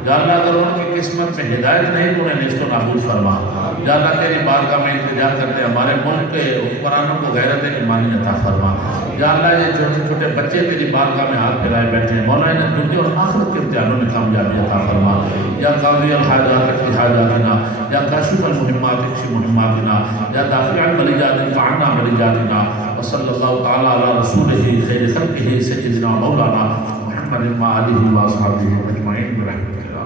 یا اللہ اگر ان کی قسمت میں ہدایت نہیں تو انہیں نیست و نابود فرما یا اللہ تیری بارگاہ میں التجا کرتے ہمارے ملک کے حکمرانوں کو غیرت ایمانی عطا فرما یا اللہ یہ چھوٹے چھوٹے بچے تیری بارگاہ میں ہاتھ پھیلائے بیٹھے ہیں مولا انہیں دنیا اور آخرت کے امتحانوں میں کامیابی عطا فرما یا قاضی الحاجات اقضِ حاجاتنا یا کاشف المہمات اکشف مہماتنا یا دافع البلیات فعنا بلیاتنا وصلی اللہ تعالی علی رسولہ خیر خلقہ سیدنا مولانا محمد وآلہ وصحبہ اجمعین برحمتہ